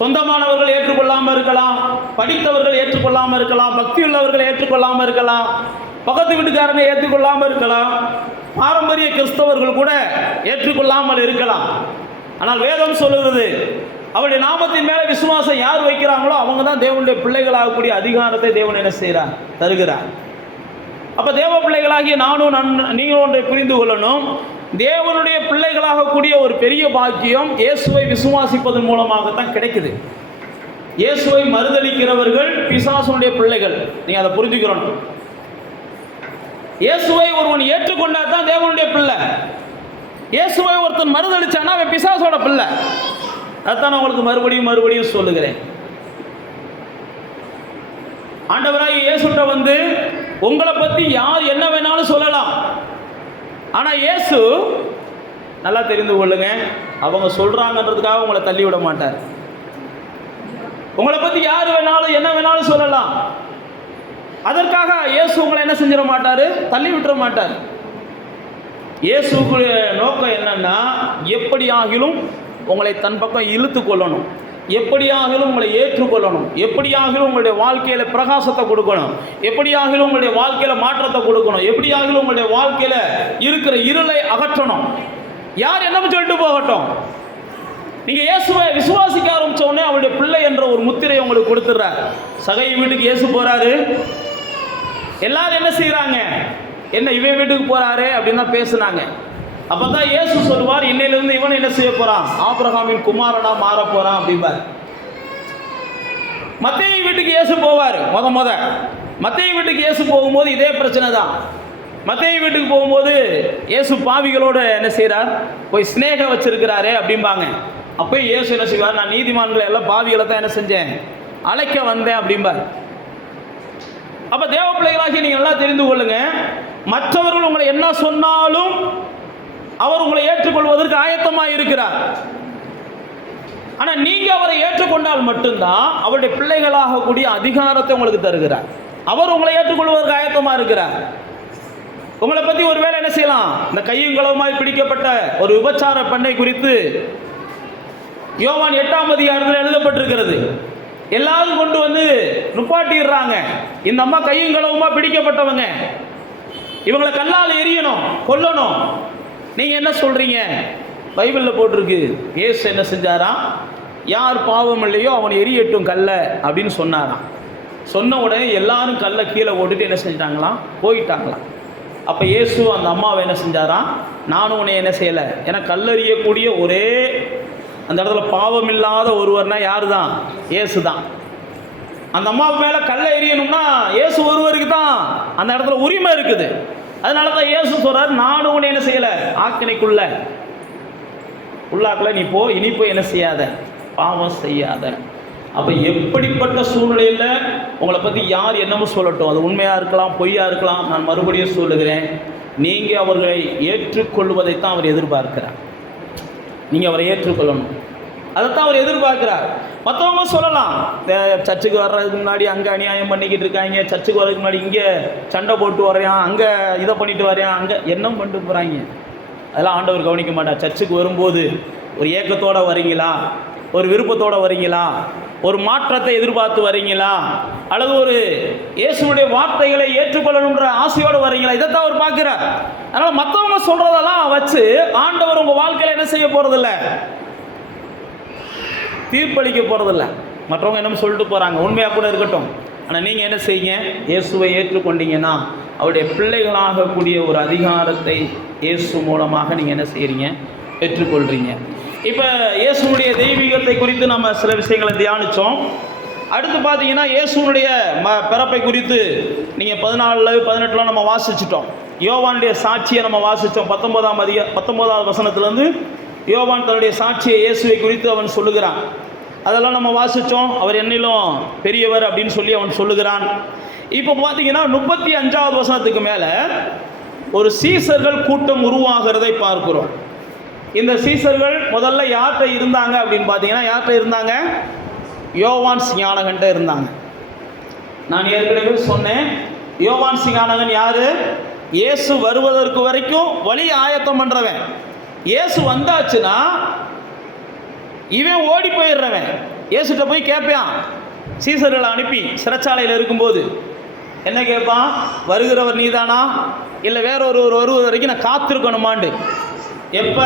சொந்தமானவர்கள் ஏற்றுக்கொள்ளாமல் இருக்கலாம், படித்தவர்கள் ஏற்றுக்கொள்ளாமல் இருக்கலாம், பக்தி உள்ளவர்கள் ஏற்றுக்கொள்ளாமல் இருக்கலாம், பக்கத்து வீட்டுக்காரங்க ஏற்றுக்கொள்ளாமல் இருக்கலாம், பாரம்பரிய கிறிஸ்தவர்கள் கூட ஏற்றுக்கொள்ளாமல் இருக்கலாம். ஆனால் வேதம் சொல்லுகிறது, அவருடைய நாமத்தின் மேலே விசுவாசம் யார் வைக்கிறாங்களோ அவங்க தான் தேவனுடைய பிள்ளைகளாகக்கூடிய அதிகாரத்தை தேவன் என்ன செய்கிறார்? தருகிறார். அப்போ தேவ பிள்ளைகளாகிய நானும் நீங்கள் ஒன்றை புரிந்து கொள்ளணும். தேவனுடைய பிள்ளைகளாகக்கூடிய ஒரு பெரிய பாக்கியம் இயேசுவை விசுவாசிப்பதன் மூலமாகத்தான் கிடைக்குது. இயேசுவை மறுதலிக்கிறவர்கள் பிசாசுடைய பிள்ளைகள். நீங்கள் அதை புரிஞ்சுக்கிறணும். இயேசுவை ஒருவன் ஏற்றுக்கொண்டா தான் தேவனுடைய பிள்ளை. இயேசுவை ஒருத்தன் மறுதலிச்சானா அவன் பிசாசோட பிள்ளை. அதான் நான் உங்களுக்கு மறுபடியும் சொல்லுகிறேன். ஆண்டவராகிய இயேசுட்ட வந்து உங்களை பற்றி யார் என்ன வேணாலும் சொல்லலாம். ஆனால் இயேசு நல்லா தெரிந்து கொள்ளுங்க, அவங்க சொல்கிறாங்கன்றதுக்காக உங்களை தள்ளி விட மாட்டார். உங்களை பற்றி யார் வேணாலும் என்ன வேணாலும் சொல்லலாம். அதற்காக இயேசு உங்களை என்ன செஞ்சிட மாட்டார்? தள்ளி விட்டுற மாட்டார். இயேசுக்குரிய நோக்கம் என்னன்னா, எப்படியாகிலும் உங்களை தன் பக்கம் இழுத்து கொள்ளணும், எப்படியாகிலும் உங்களை ஏற்றுக்கொள்ளணும், எப்படியாகிலும் உங்களுடைய வாழ்க்கையில் பிரகாசத்தை கொடுக்கணும், எப்படியாகிலும் உங்களுடைய வாழ்க்கையில் மாற்றத்தை கொடுக்கணும், எப்படியாகிலும் உங்களுடைய வாழ்க்கையில் இருக்கிற இருளை அகற்றணும். யார் என்னன்னு சொல்லிட்டு போகட்டும், நீங்கள் இயேசுவை விசுவாசிக்க ஆரம்பித்த உடனே அவருடைய பிள்ளை என்ற ஒரு முத்திரை உங்களுக்கு கொடுத்துட்றார். சகை வீட்டுக்கு இயேசு போகிறாரு, எல்லாரும் என்ன செய்கிறாங்க? என்ன இவன் வீட்டுக்கு போகிறாரு அப்படின்னு தான் பேசுனாங்க. அப்போ தான் இயேசு சொல்லுவார், இன்னையிலிருந்து இவன் என்ன செய்ய போகிறான்? ஆபிரகாமின் குமாரனா மாற போகிறான் அப்படிம்பார். மத்தேயு வீட்டுக்கு இயேசு போவார். மத்தேயு வீட்டுக்கு இயேசு போகும்போது இதே பிரச்சனை தான். மத்தேயு வீட்டுக்கு போகும்போது இயேசு பாவிகளோடு என்ன செய்கிறார்? போய் ஸ்நேகம் வச்சிருக்கிறாரே அப்படிம்பாங்க. அப்போ இயேசு என்ன செய்வார்? நான் நீதிமான்களை எல்லாம் பாவிகளை தான் என்ன செஞ்சேன்? அழைக்க வந்தேன் அப்படிம்பார். அப்போ தேவ பிள்ளைகளாகி நீங்கள் நல்லா தெரிந்து கொள்ளுங்க, மற்றவர்கள் உங்களை என்ன சொன்னாலும் அவர் உங்களை ஏற்றுக்கொள்வதற்கு ஆயத்தமாக இருக்கிறார். ஆனால் நீங்கள் அவரை ஏற்றுக்கொண்டால் மட்டும்தான் அவருடைய பிள்ளைகளாக கூடிய அதிகாரத்தை உங்களுக்கு தருகிறார். அவர் உங்களை ஏற்றுக்கொள்வதற்கு ஆயத்தமாக இருக்கிறார். உங்களை பற்றி ஒரு வேளை என்ன செய்யலாம்? இந்த கையும் களவுமாய் பிடிக்கப்பட்ட ஒரு விபச்சார பெண்ணை குறித்து யோவான் 8ஆம் அதிகாரத்தில் எழுதப்பட்டிருக்கிறது. எல்லாரும் கொண்டு வந்து நுப்பாட்டிடுறாங்க. இந்த அம்மா கையும் களவுமா பிடிக்கப்பட்டவங்க, இவங்களை கல்லால் எரியணும், கொல்லணும். நீங்கள் என்ன சொல்கிறீங்க? பைபிளில் போட்டிருக்கு, இயேசு என்ன செஞ்சாராம்? யார் பாவம் இல்லையோ அவன் எரியட்டும் கல்ல அப்படின்னு சொன்னாராம். சொன்ன உடனே எல்லாரும் கல்லை கீழே ஓட்டுட்டு என்ன செஞ்சிட்டாங்களாம்? போயிட்டாங்களாம். அப்போ இயேசு அந்த அம்மாவை என்ன செஞ்சாராம்? நானும் உன்னை என்ன செய்யலை, ஏன்னா கல்லெறியக்கூடிய ஒரே அந்த இடத்துல பாவம் இல்லாத ஒருவர்னா யார் தான்? இயேசு தான். அந்த அம்மா மேலே கல்லை எறியணும்னா இயேசு ஒருவருக்கு தான் அந்த இடத்துல உரிமை இருக்குது. அதனால தான் இயேசு சொல்றார், நானும் உன்னை என்ன செய்யலை, ஆக்கினைக்குள்ள உள்ளாக்கல, நீ போ, இனி போய் என்ன செய்யாத, பாவம் செய்யாத. அப்போ எப்படிப்பட்ட சூழ்நிலையில் உங்களை பற்றி யார் என்னமோ சொல்லட்டும், அது உண்மையாக இருக்கலாம், பொய்யா இருக்கலாம். நான் மறுபடியும் சொல்லுகிறேன், நீங்கள் அவர்களை ஏற்றுக்கொள்வதைத்தான் அவர் எதிர்பார்க்கிறார். நீங்கள் அவரை ஏற்றுக்கொள்ளணும், அதைத்தான் அவர் எதிர்பார்க்கிறார். மற்றவங்க சொல்லலாம், சர்ச்சுக்கு வர்றதுக்கு முன்னாடி அங்கே அநியாயம் பண்ணிக்கிட்டு இருக்காங்க, சர்ச்சுக்கு வர்றதுக்கு முன்னாடி இங்கே சண்டை போட்டு வரையான், அங்கே இதை பண்ணிட்டு வரையான், அங்கே என்ன பண்ணிட்டு போகிறாங்க, அதெல்லாம் ஆண்டவர் கவனிக்க மாட்டார். சர்ச்சுக்கு வரும்போது ஒரு ஏக்கத்தோடு வரீங்களா, ஒரு விருப்பத்தோடு வரீங்களா, ஒரு மாற்றத்தை எதிர்பார்த்து வரீங்களா, அல்லது ஒரு இயேசுனுடைய வார்த்தைகளை ஏற்றுக்கொள்ளணுன்ற ஆசையோடு வரீங்களா, இதைத்தான் அவர் பார்க்கிறார். அதனால் மற்றவங்க சொல்கிறதெல்லாம் வச்சு ஆண்டவர் உங்கள் வாழ்க்கையில் என்ன செய்ய போகிறதில்ல, தீர்ப்பளிக்க போகிறதில்ல. மற்றவங்க என்னமோ சொல்லிட்டு போகிறாங்க, உண்மையாக கூட இருக்கட்டும். ஆனால் நீங்கள் என்ன செய்யுங்க? இயேசுவை ஏற்றுக்கொண்டீங்கன்னா அவருடைய பிள்ளைகளாக கூடிய ஒரு அதிகாரத்தை இயேசு மூலமாக நீங்கள் என்ன செய்கிறீங்க? பெற்றுக்கொள்கிறீங்க. இப்போ இயேசுனுடைய தெய்வீகத்தை குறித்து நம்ம சில விஷயங்களை தியானித்தோம். அடுத்து பார்த்தீங்கன்னா இயேசுனுடைய பிறப்பை குறித்து நீங்கள் 14, 18 நம்ம வாசிச்சிட்டோம். யோவானுடைய சாட்சியை நம்ம வாசித்தோம். 19ஆம் வசனத்துலேருந்து யோவான் தன்னுடைய சாட்சியை இயேசுவை குறித்து அவன் சொல்லுகிறான். அதெல்லாம் நம்ம வாசித்தோம். அவர் என்னிலும் பெரியவர் அப்படின்னு சொல்லி அவன் சொல்லுகிறான். இப்போ பார்த்தீங்கன்னா 35ஆவது வசனத்துக்கு மேலே ஒரு சீசர்கள் கூட்டம் உருவாகிறதை பார்க்கிறோம். இந்த சீசர்கள் முதல்ல யார்கிட்ட இருந்தாங்க அப்படின்னு பார்த்தீங்கன்னா, யார்கிட்ட இருந்தாங்க? யோவான் ஸ்நானகன்ட்ட இருந்தாங்க. நான் ஏற்கனவே சொன்னேன், யோவான் ஸ்நானகன் யாரு? இயேசு வருவதற்கு வரைக்கும் வழி ஆயத்தம் பண்றவன். இயேசு வந்தாச்சுன்னா இவன் ஓடி போயிடுறவன். இயேசுகிட்ட போய் கேட்பான், சீசர்களை அனுப்பி சிறைச்சாலையில் இருக்கும்போது என்ன கேட்பான்? வருகிறவர் நீதானா, இல்லை வேற ஒருவர் வருவது வரைக்கும் நான் காத்திருக்கணுமாண்டு. எப்ப?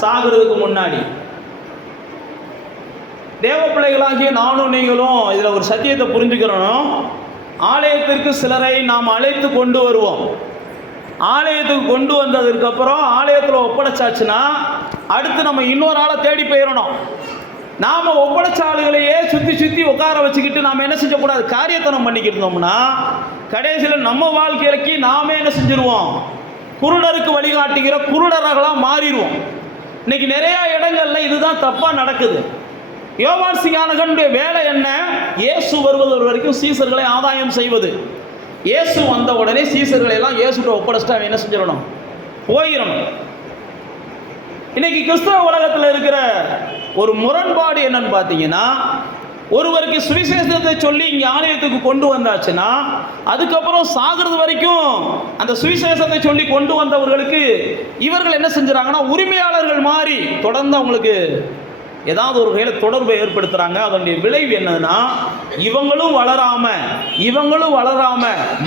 சாகிறதுக்கு முன்னாடி. தேவ பிள்ளைகளாகிய நானும் நீங்களும் இதில் ஒரு சத்தியத்தை புரிஞ்சுக்கிறோம். ஆலயத்திற்கு சிலரை நாம் அழைத்து கொண்டு வருவோம். ஆலயத்துக்கு கொண்டு வந்ததுக்கு அப்புறம் ஆலயத்தில் ஒப்படைச்சாச்சுன்னா அடுத்து நம்ம இன்னொரு ஆளை தேடி போயிடணும். நாம் ஒப்படைச்ச ஆளுகளையே சுற்றி உட்கார வச்சுக்கிட்டு நாம் என்ன செஞ்சக்கூடாது? காரியத்தனம் பண்ணிக்கிட்டு இருந்தோம்னா கடைசியில் நம்ம வாழ்க்கைக்கு நாமே என்ன செஞ்சிருவோம்? குருடருக்கு வழிகாட்டுகிற குருடர்களாக மாறிடுவோம். இன்னைக்கு நிறைய இடங்கள்ல இதுதான் தப்பாக நடக்குது. யோவான் ஸ்நானகனுடைய வேலை என்ன? இயேசு வருவது வரைக்கும் சீசர்களை ஆதாயம் செய்வது. இயேசு வந்த உடனே சீசர்களை எல்லாம் இயேசுட்ட ஒப்படைச்சிட்டு அவன் என்ன செஞ்சிடணும்? போயிடணும். இன்னைக்கு கிறிஸ்தவ உலகத்தில் இருக்கிற ஒரு முரண்பாடு என்னன்னு பார்த்தீங்கன்னா, ஒருவருக்கு சுவிசேஷத்தை சொல்லி இங்கே ஆலயத்துக்கு கொண்டு வந்தாச்சுன்னா அதுக்கப்புறம் சாகிறது வரைக்கும் அந்த சுவிசேஷத்தை சொல்லி கொண்டு வந்தவர்களுக்கு இவர்கள் என்ன செஞ்சுறாங்கன்னா உரிமையாளர்கள் மாறி தொடர்ந்து அவங்களுக்கு ஏதாவது ஒரு வகையில் தொடர்பை ஏற்படுத்துகிறாங்க. அதனுடைய விளைவு என்னன்னா இவங்களும் வளராம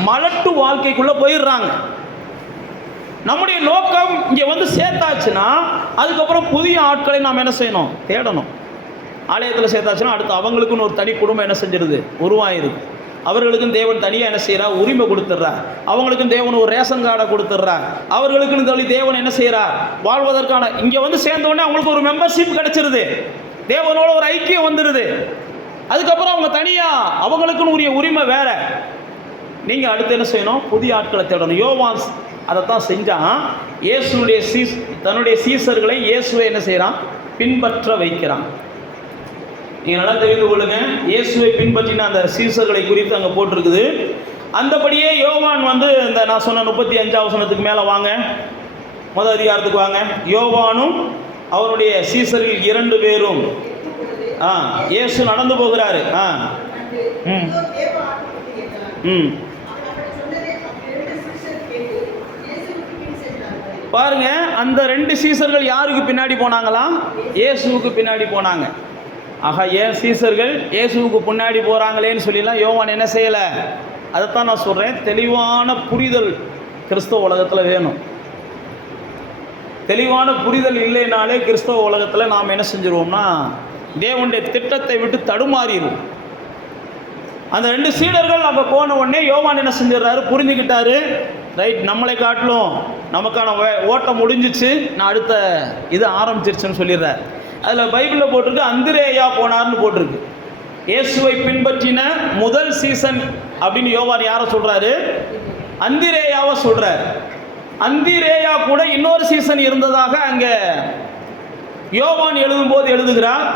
மலட்டு வாழ்க்கைக்குள்ளே போயிடுறாங்க. நம்முடைய நோக்கம் இங்கே வந்து சேர்த்தாச்சுன்னா அதுக்கப்புறம் புதிய ஆட்களை நாம் என்ன செய்யணும்? தேடணும். ஆலயத்தில் சேர்த்தாச்சுன்னா அடுத்து அவங்களுக்குன்னு ஒரு தனி குடும்பம் என்ன செஞ்சிருது? உருவாயிருது. அவர்களுக்கும் தேவன் தனியாக என்ன செய்கிறார்? உரிமை கொடுத்துட்றார். அவங்களுக்கும் தேவன் ஒரு ரேஷன் கார்டை கொடுத்துட்றார். அவர்களுக்குன்னு சொல்லி தேவன் என்ன செய்கிறார்? வாழ்வதற்கான இங்கே வந்து சேர்ந்தோடனே அவங்களுக்கு ஒரு மெம்பர்ஷிப் கிடைச்சிருது. தேவனோட ஒரு ஐக்கியம் வந்துடுது. அதுக்கப்புறம் அவங்க தனியாக அவங்களுக்குன்னு உரிய உரிமை வேற. நீங்கள் அடுத்து என்ன செய்யணும்? புதிய ஆட்களை தேடணும். யோவான் அதைத்தான் செஞ்சான். இயேசுடைய தன்னுடைய சீசர்களை இயேசுவை என்ன செய்கிறான்? பின்பற்ற வைக்கிறான். நீங்கள் நல்லா தெரிந்து கொள்ளுங்க, இயேசுவை பின்பற்றின அந்த சீசர்களை குறித்து அங்கே போட்டிருக்குது. அந்தபடியே யோவான் வந்து இந்த நான் சொன்ன 35 வசனத்துக்கு மேலே வாங்க, முதல் அதிகாரத்துக்கு வாங்க. யோவானும் அவருடைய சீசரில் 2 பேரும் இயேசு நடந்து போகிறாரு. பாருங்க, அந்த 2 சீசர்கள் யாருக்கு பின்னாடி போனாங்களாம்? இயேசுவுக்கு பின்னாடி போனாங்க. ஆக ஏன் சீசர்கள் இயேசுவுக்கு பின்னாடி போகிறாங்களேன்னு சொல்லிலாம் யோவான் என்ன செய்யலை? அதைத்தான் நான் சொல்கிறேன். தெளிவான புரிதல் கிறிஸ்தவ உலகத்தில் வேணும். தெளிவான புரிதல் இல்லைனாலே கிறிஸ்தவ உலகத்தில் நாம் என்ன செஞ்சிருவோம்னா தேவனுடைய திட்டத்தை விட்டு தடுமாறிடுவோம். அந்த 2 சீடர்கள் அப்போ போன உடனே யோவான் என்ன செஞ்சிடறாரு? புரிஞ்சுக்கிட்டாரு. ரைட், நம்மளை காட்டிலும் நமக்கான ஓட்டம் முடிஞ்சிச்சு, நான் அடுத்த இது ஆரம்பிச்சிருச்சுன்னு சொல்லிடுறாரு. அதில் பைபிளில் போட்டிருக்கு அந்திரேயா போனார்னு போட்டிருக்கு. இயேசுவை பின்பற்றின முதல் சீசன் அப்படின்னு யோவான் யாரை சொல்கிறாரு? அந்திரேயாவை சொல்கிறார். அந்திரேயா கூட இன்னொரு சீசன் இருந்ததாக அங்கே யோவான் எழுதும்போது எழுதுகிறார்.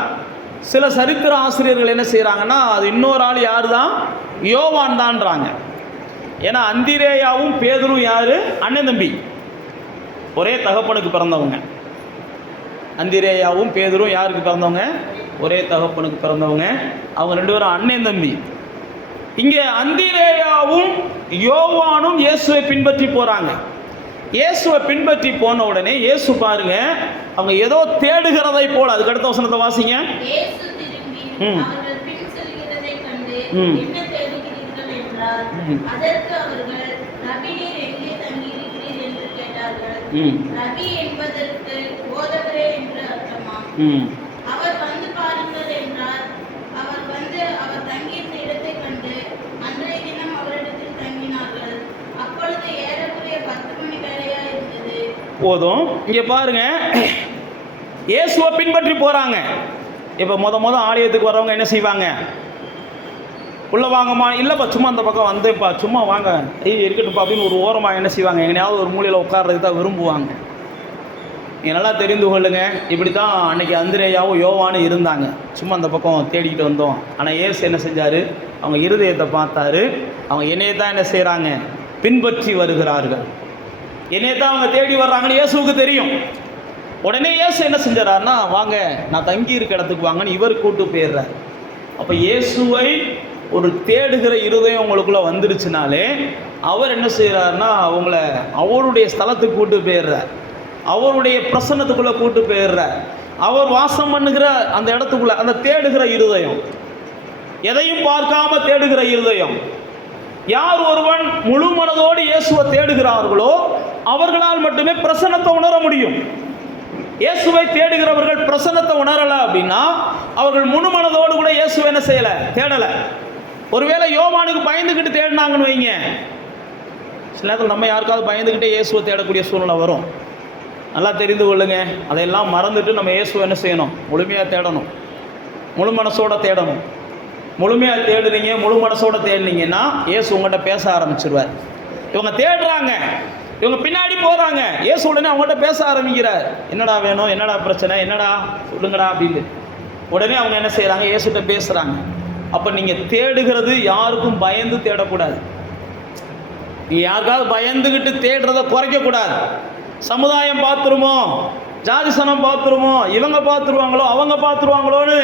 சில சரித்திர ஆசிரியர்கள் என்ன செய்கிறாங்கன்னா அது இன்னொரு ஆள் யார் தான்? யோவான் தான்றாங்க. ஏன்னா அந்திரேயாவும் பேதுரும் யார்? அண்ணன் தம்பி, ஒரே தகப்பனுக்கு பிறந்தவங்க. அந்திரேயாவும் பேதுரும் யாருக்கு பிறந்தவங்க? ஒரே தகப்பனுக்கு பிறந்தவங்க. அவங்க 2 பேரும் அண்ணன் தம்பி. இங்கே அந்திரேயாவும் யோவானும் இயேசுவை பின்பற்றி போகிறாங்க. இயேசுவை பின்பற்றி போன உடனே இயேசு பாருங்க அவங்க ஏதோ தேடுகிறதை போல. அதுக்கு அடுத்த வசனத்தை வாசிங்க. அவர் வந்து பாருங்கள் என்றார். அவர் வந்து அவர் தங்கியிருந்த இடத்தை கண்டு அன்றைய தினம் அவரிடத்தில் தங்கினார்கள். அப்பொழுது ஏறக்குறைய 10 மணி வேளையா இருந்தது. போதும். இங்க பாருங்க, இயேசுவை பின்பற்றி போறாங்க. இப்ப முத ஆலயத்துக்கு வரவங்க என்ன செய்வாங்க? உள்ள வாங்கம்மா, இல்லைப்பா சும்மா அந்த பக்கம் வந்தேப்பா, சும்மா வாங்க, இருக்கட்டும்ப்பா அப்படின்னு ஒரு ஓரமாக என்ன செய்வாங்க? எங்கேயாவது ஒரு மூலையில் உட்கார்றதுக்கு தான் விரும்புவாங்க. நீங்கள் நல்லா தெரிந்து கொள்ளுங்க, இப்படி தான் அன்றைக்கி அந்திரேயாவும் யோவானும் இருந்தாங்க. சும்மா அந்த பக்கம் தேடிக்கிட்டு வந்தோம். ஆனால் இயேசு என்ன செஞ்சார்? அவங்க இருதயத்தை பார்த்தாரு. அவங்க என்னையை தான் என்ன செய்கிறாங்க? பின்பற்றி வருகிறார்கள். என்னையை தான் அவங்க தேடி வர்றாங்கன்னு இயேசுவுக்கு தெரியும். உடனே இயேசு என்ன செஞ்சாரான்னா, வாங்க நான் தங்கி இருக்க இடத்துக்கு வாங்கன்னு இவர் கூட்டு போயிடுறார். அப்போ இயேசுவை ஒரு தேடுகிற இருதயம் உங்களுக்குள்ளே வந்துருச்சுனாலே அவர் என்ன செய்கிறாருன்னா அவங்கள அவருடைய ஸ்தலத்துக்கு கூட்டு போயிடுறார், அவருடைய பிரசன்னத்துக்குள்ளே கூட்டு போயிடுறார். அவர் வாசம் பண்ணுகிற அந்த இடத்துக்குள்ள அந்த தேடுகிற இருதயம், எதையும் பார்க்காம தேடுகிற இருதயம். யார் ஒருவன் முழு மனதோடு இயேசுவை தேடுகிறார்களோ அவர்களால் மட்டுமே பிரசன்னத்தை உணர முடியும். இயேசுவை தேடுகிறவர்கள் பிரசன்னத்தை உணரலை அப்படின்னா அவர்கள் முழு மனதோடு கூட இயேசுவை என்ன செய்யலை, தேடலை. ஒருவேளை யோவானுக்கு பயந்துக்கிட்டு தேடினாங்கன்னு வைங்க, சில நேரத்தில் நம்ம யாருக்காவது பயந்துக்கிட்டே இயேசுவை தேடக்கூடிய சூழ்நிலை வரும். நல்லா தெரிந்து கொள்ளுங்க. அதையெல்லாம் மறந்துட்டு நம்ம இயேசுவை என்ன செய்யணும், முழுமையாக தேடணும், முழு மனசோட தேடணும். முழுமையாக தேடுனீங்க, முழு மனசோட தேடினீங்கன்னா இயேசு உங்கள்கிட்ட பேச ஆரம்பிச்சிருவார். இவங்க தேடுறாங்க, இவங்க பின்னாடி போகிறாங்க, இயேசு உடனே அவங்கள்ட்ட பேச ஆரம்பிக்கிறார். என்னடா வேணும், என்னடா பிரச்சனை, என்னடா சொல்லுங்கடா அப்படின்னு உடனே அவங்க என்ன செய்கிறாங்க, இயேசுகிட்ட பேசுகிறாங்க. அப்போ நீங்கள் தேடுகிறது யாருக்கும் பயந்து தேடக்கூடாது. நீங்கள் யாருக்காவது பயந்துக்கிட்டு தேடுறதை குறைக்கக்கூடாது. சமுதாயம் பார்த்துருமோ, ஜாதி சனம் பார்த்துருமோ, இவங்க பார்த்துருவாங்களோ அவங்க பார்த்துருவாங்களோன்னு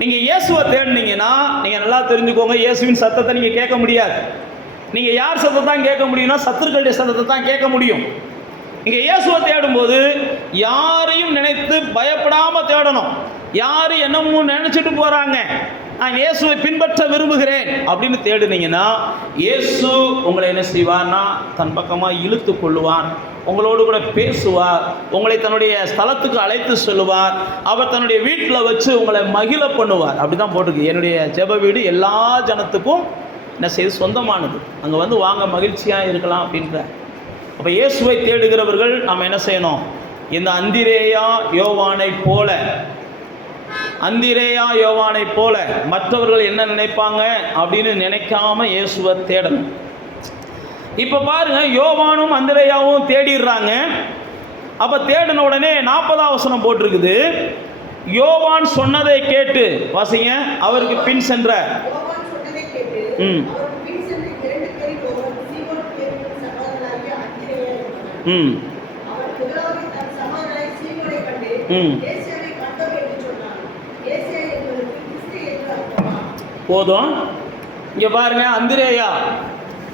நீங்கள் இயேசுவை தேடினீங்கன்னா நீங்கள் நல்லா தெரிஞ்சுக்கோங்க, இயேசுவின் சத்தத்தை நீங்கள் கேட்க முடியாது. நீங்கள் யார் சத்தத்தை தான் கேட்க முடியும்னா சத்துருக்களுடைய சத்தத்தை தான் கேட்க முடியும். நீங்கள் இயேசுவை தேடும்போது யாரையும் நினைத்து பயப்படாமல் தேடணும். யார் என்னமோ நினச்சிட்டு போகிறாங்க, நான் இயேசுவை பின்பற்ற விரும்புகிறேன் அப்படின்னு தேடுனீங்கன்னா இயேசு உங்களை என்ன செய்வார்னா தன் பக்கமாக இழுத்து கொள்ளுவார், உங்களோடு கூட பேசுவார், உங்களை தன்னுடைய ஸ்தலத்துக்கு அழைத்து செல்லுவார், அவர் தன்னுடைய வீட்டில் வச்சு உங்களை மகிழ பண்ணுவார். அப்படி தான் போட்டிருக்கு, என்னுடைய ஜெப வீடு எல்லா ஜனத்துக்கும் என்ன செய்து சொந்தமானது, அங்கே வந்து வாங்க மகிழ்ச்சியாக இருக்கலாம் அப்படின்ற. அப்போ இயேசுவை தேடுகிறவர்கள் நம்ம என்ன செய்யணும், இந்த அந்திரேயா யோவானை போல, அந்திரேயா யோவானை போல மற்றவர்கள் என்ன நினைப்பாங்க அப்படின்னு நினைக்காம இயேசுவை தேடணும். இப்போ பாருங்க, யோவானும் அந்திரேயாவும் தேடிடுறாங்க. அப்போ தேடின உடனே 40ஆம் வசனம் போட்டிருக்குது, யோவான் சொன்னதை கேட்டு வாசிங்க, அவருக்கு பின் சென்ற போதும். இங்கே பாருங்க, அந்திரேயா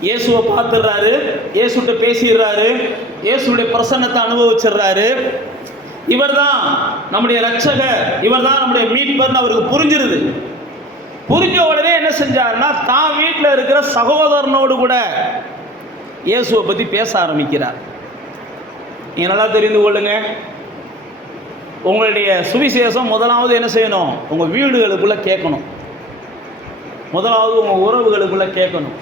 இயேசுவை பார்த்துடுறாரு, இயேசுகிட்ட பேசிடுறாரு, இயேசுடைய பிரசன்னத்தை அனுபவிச்சிடுறாரு. இவர் தான் நம்முடைய ரட்சகர், இவர் தான் நம்முடைய மீட்பர்னு அவருக்கு புரிஞ்சிருது. புரிஞ்ச உடனே என்ன செஞ்சாருன்னா தான் வீட்டில் இருக்கிற சகோதரனோடு கூட இயேசுவை பற்றி பேச ஆரம்பிக்கிறார். நீங்கள் நல்லா தெரிந்து கொள்ளுங்க, உங்களுடைய சுவிசேஷம் முதலாவது என்ன செய்யணும், உங்கள் வீடுகளுக்குள்ளே கேட்கணும். முதலாவது உங்கள் உறவுகளுக்குள்ளே கேட்கணும்,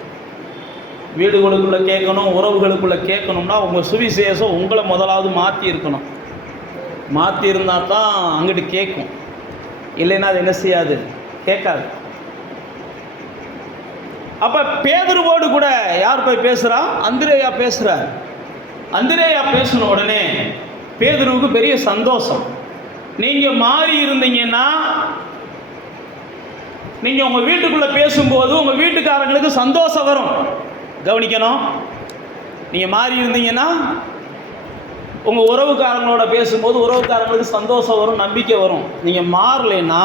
வீடுகளுக்குள்ளே கேட்கணும், உறவுகளுக்குள்ளே கேட்கணும்னா உங்கள் சுவிசேஷம் உங்களை முதலாவது மாற்றி இருக்கணும். மாற்றி இருந்தால் தான் அங்கிட்டு கேட்கும், இல்லைன்னா அது என்ன செய்யாது, கேட்காது. அப்போ பேதுருவோடு கூட யார் போய் பேசுகிறா, அந்திரேயா பேசுகிறார். அந்திரேயா பேசின உடனே பேதுருவுக்கு பெரிய சந்தோஷம். நீங்கள் மாறி இருந்தீங்கன்னா, நீங்கள் உங்கள் வீட்டுக்குள்ளே பேசும்போது உங்கள் வீட்டுக்காரங்களுக்கு சந்தோஷம் வரும். கவனிக்கணும், நீங்கள் மாறி இருந்தீங்கன்னா உங்கள் உறவுக்காரங்களோட பேசும்போது உறவுக்காரங்களுக்கு சந்தோஷம் வரும், நம்பிக்கை வரும். நீங்கள் மாறலைன்னா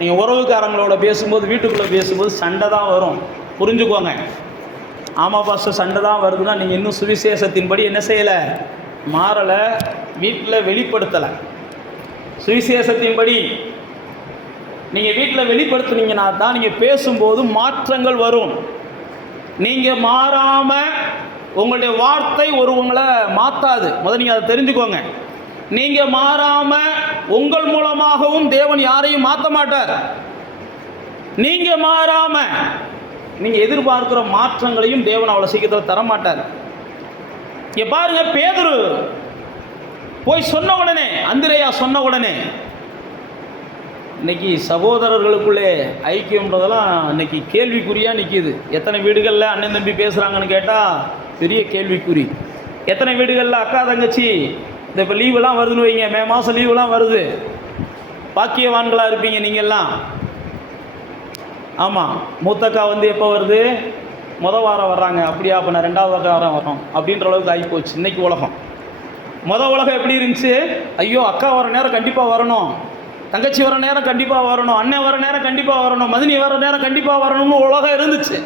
நீங்கள் உறவுக்காரங்களோட பேசும்போது வீட்டுக்குள்ளே பேசும்போது சண்டை தான் வரும். புரிஞ்சுக்கோங்க. ஆமாம் பாஸ்டர், சண்டை தான் வருதுன்னா நீங்கள் இன்னும் சுவிசேஷத்தின்படி என்ன செய்யலை, மாறலை, வீட்டில் வெளிப்படுத்தலை. சுவிசேஷத்தின்படி நீங்கள் வீட்டில் வெளிப்படுத்துனீங்கன்னா தான் நீங்கள் பேசும்போது மாற்றங்கள் வரும். நீங்கள் மாறாமல் உங்களுடைய வார்த்தை ஒருவங்களை மாற்றாது. முதல்ல நீங்கள் அதை தெரிஞ்சுக்கோங்க. நீங்கள் மாறாமல் உங்கள் மூலமாகவும் தேவன் யாரையும் மாற்ற மாட்டார். நீங்கள் மாறாமல் நீங்கள் எதிர்பார்க்கிற மாற்றங்களையும் தேவன் அவ்வளோ சீக்கிரத்தில் தரமாட்டார். இங்கே பாருங்க, பேதுரு போய் சொன்ன உடனே, அந்திரேயா சொன்ன உடனே, இன்றைக்கி சகோதரர்களுக்குள்ளே ஐக்கியம்ன்றதெல்லாம் இன்றைக்கி கேள்விக்குறியாக நிற்கிது. எத்தனை வீடுகளில் அண்ணன் தம்பி பேசுகிறாங்கன்னு கேட்டால் பெரிய கேள்விக்குறி. எத்தனை வீடுகளில் அக்கா தங்கச்சி, இந்த இப்போ லீவெல்லாம் வருதுன்னு வைங்க, மே மாதம் லீவெலாம் வருது, பாக்கியவான்களாக இருப்பீங்க நீங்கள்லாம். ஆமாம், மூத்தக்கா வந்து எப்போ வருது, வாரம் வர்றாங்க, அப்படியா, அப்போ நான் 2வது வாரம் வரோம் அப்படின்ற அளவுக்கு ஆகிப்போச்சு இன்றைக்கி உலகம். உலகம் எப்படி இருந்துச்சு, ஐயோ அக்கா வர நேரம் கண்டிப்பாக வரணும், தங்கச்சி வர நேரம் கண்டிப்பாக வரணும், அண்ணன் வர நேரம் கண்டிப்பாக வரணும், மதினி வர நேரம் கண்டிப்பாக வரணும்னு உலகம் இருந்துச்சு.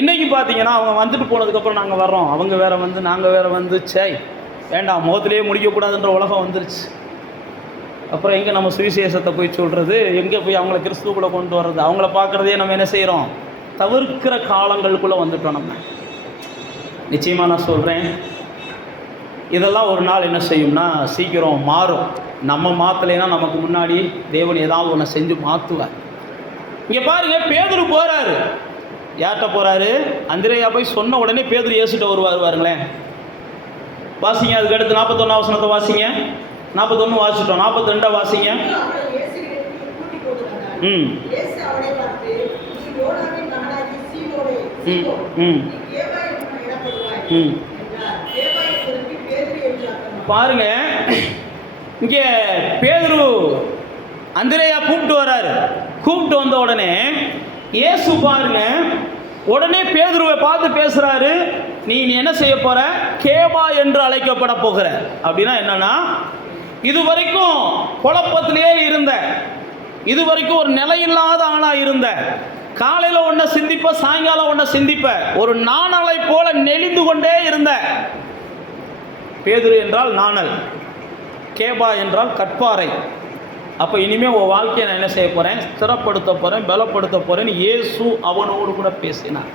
இன்றைக்கி பார்த்தீங்கன்னா அவங்க வந்துட்டு போனதுக்கப்புறம் நாங்கள் வர்றோம், அவங்க வேறு வந்து நாங்கள் வேறு வந்து சை வேண்டாம் முகத்திலேயே முடிக்கக்கூடாதுன்ற உலகம் வந்துருச்சு. அப்புறம் எங்கே நம்ம சுவிசேஷத்தை போய் சொல்கிறது, எங்கே போய் அவங்கள கிறிஸ்துவுக்குள்ளே கொண்டு வர்றது, அவங்கள பார்க்குறதே நம்ம என்ன செய்கிறோம், தவிர்க்கிற காலங்களுக்குள்ளே வந்துட்டோம். நம்ம நிச்சயமாக நான் சொல்கிறேன், இதெல்லாம் ஒரு நாள் என்ன செய்யும்னா சீக்கிரம் மாறும். நம்ம மாற்றலைன்னா நமக்கு முன்னாடி தேவன் ஏதாவது ஒன்று செஞ்சு மாற்றுவார். இங்கே பாருங்கள், பேதுரு போகிறாரு. யார்கிட்ட போகிறாரு? அந்திரேயா போய் சொன்ன உடனே பேதுரு இயேசுட்ட வருவாருங்களேன். வாசிங்க, அதுக்கு அடுத்து 41 வசனத்தை வாசிங்க. 41 வாசிட்டோம், 42 வாசிங்க. ம் ம் பாருங்க, இங்கே பேதுரு அந்திரேயா கூப்பிட்டு வர்றாரு. கூப்பிட்டு வந்த உடனே இயேசு பாருங்க உடனே பேதுருவை பார்த்து பேசுறாரு, நீ என்ன செய்ய போற, கேபா என்று அழைக்கப்பட போகிற. அப்படின்னா என்னன்னா, இதுவரைக்கும் குழப்பத்திலேயே இருந்த, இதுவரைக்கும் ஒரு நிலையில்லாத ஆளா இருந்த, காலையில் ஒன்றை சிந்திப்ப சாயங்காலம் ஒன்றை சிந்திப்ப, ஒரு நாணலை போல நெளிந்து கொண்டே இருந்த பேதுரு என்றால் நாணல், கேபா என்றால் கற்பாறை. அப்போ இனிமேல் உன் வாழ்க்கையை நான் என்ன செய்ய போகிறேன், ஸ்திரப்படுத்த போகிறேன், பலப்படுத்த போகிறேன்னு இயேசு அவனோடு கூட பேசினார்.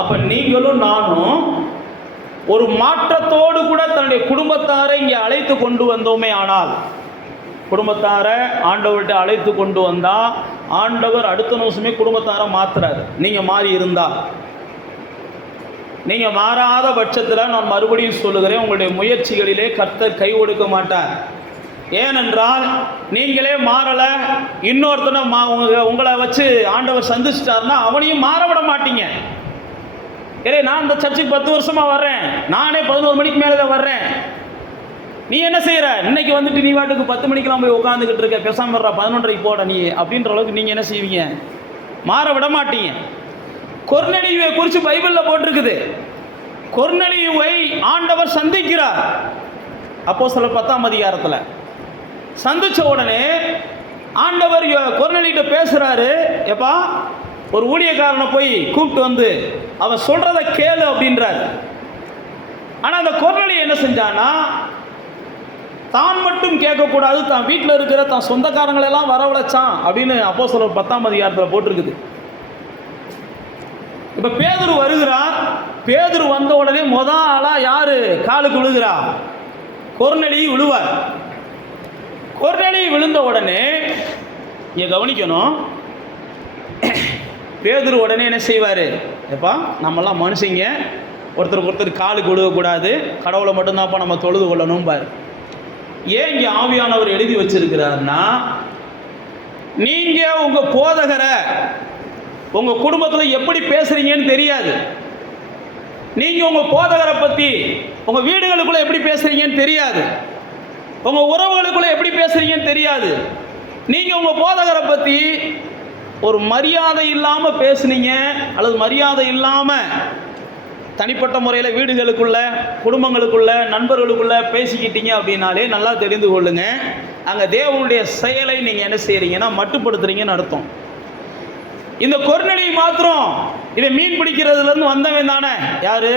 அப்போ நீங்களும் நானும் ஒரு மாற்றத்தோடு கூட தன்னுடைய குடும்பத்தாரை இங்கே அழைத்து கொண்டு வந்தோமே ஆனால், குடும்பத்தாரை ஆண்டவர்கிட்ட அழைத்து கொண்டு வந்தால் ஆண்டவர் அடுத்த நிமிஷமே குடும்பத்தாரை மாற்றுறாரு. நீங்கள் மாறி இருந்தால், நீங்கள் மாறாத பட்சத்தில் நான் மறுபடியும் சொல்லுகிறேன், உங்களுடைய முயற்சிகளிலே கர்த்தர் கை கொடுக்க மாட்டார். ஏனென்றால் நீங்களே மாறலை, இன்னொருத்தனை உங்களை வச்சு ஆண்டவர் சந்திச்சிட்டாருன்னா அவனையும் மாற விட மாட்டீங்க. ஏ, நான் இந்த சர்ச்சுக்கு 10 வருஷமாக வர்றேன், நானே 11 மணிக்கு மேலே தான் வர்றேன், நீ என்ன செய்கிற, இன்னைக்கு வந்துட்டு நீ வாட்டுக்கு 10 மணிக்கெலாம் போய் உட்காந்துக்கிட்டு இருக்க, பேசாமல் வர்றா 11:30 போட நீ அப்படின்ற அளவுக்கு நீங்கள் என்ன செய்வீங்க, மாற விட மாட்டீங்க. கொர்நேலியுவை குறித்து பைபிளில் போட்டிருக்குது. கொர்நேலியுவை ஆண்டவர் சந்திக்கிறார். அப்போஸ்தலர் 10ஆம் அதிகாரத்தில் சந்திச்ச உடனே ஆண்டவர் கொர்நேலியிட்ட பேசுகிறாரு, எப்பா ஒரு ஊழியக்காரனை போய் கூப்பிட்டு வந்து அவன் சொல்கிறத கேளு அப்படின்றார். ஆனால் அந்த கொர்நேலி என்ன செஞ்சான்னா, தான் மட்டும் கேட்கக்கூடாது, தான் வீட்டில் இருக்கிற தான் சொந்தக்காரங்களெல்லாம் வரவழைச்சான் அப்படின்னு அப்போஸ்தலர் 10ஆம் அதிகாரத்தில் போட்டிருக்குது. இப்போ பேதுரு வருகிறார். பேதுரு வந்த உடனே ஆளா யாரு காலுக்கு விழுகிறா, கொர்நேலி விழுவார். கொர்நேலி விழுந்த உடனே இங்கே கவனிக்கணும், பேதுரு உடனே என்ன செய்வார், எப்பா நம்மெல்லாம் மனுஷங்க, ஒருத்தருக்கு ஒருத்தர் காலுக்கு விழுகக்கூடாது, கடவுளை மட்டும்தான்ப்பா நம்ம தொழுது கொள்ளணும் பாரு. ஏன் இங்கே ஆவியானவர் எழுதி வச்சிருக்கிறார்னா, நீங்கள் உங்கள் போதகரை உங்கள் குடும்பத்தில் எப்படி பேசுகிறீங்கன்னு தெரியாது, நீங்கள் உங்கள் போதகரை பற்றி உங்கள் வீடுகளுக்குள்ளே எப்படி பேசுகிறீங்கன்னு தெரியாது, உங்கள் உறவுகளுக்குள்ளே எப்படி பேசுகிறீங்கன்னு தெரியாது. நீங்கள் உங்கள் போதகரை பற்றி ஒரு மரியாதை இல்லாமல் பேசுனீங்க, அல்லது மரியாதை இல்லாமல் தனிப்பட்ட முறையில் வீடுகளுக்குள்ள, குடும்பங்களுக்குள்ள, நண்பர்களுக்குள்ள பேசிக்கிட்டீங்க அப்படின்னாலே நல்லா தெரிந்து கொள்ளுங்க, அங்கே தேவனுடைய செயலை நீங்கள் என்ன செய்கிறீங்கன்னா மட்டுப்படுத்துறீங்கன்னு அர்த்தம். இந்த கொர்நேலி மாத்திரம் இவன் மீன் பிடிக்கிறதுலேருந்து வந்தவன் தானே, யார்,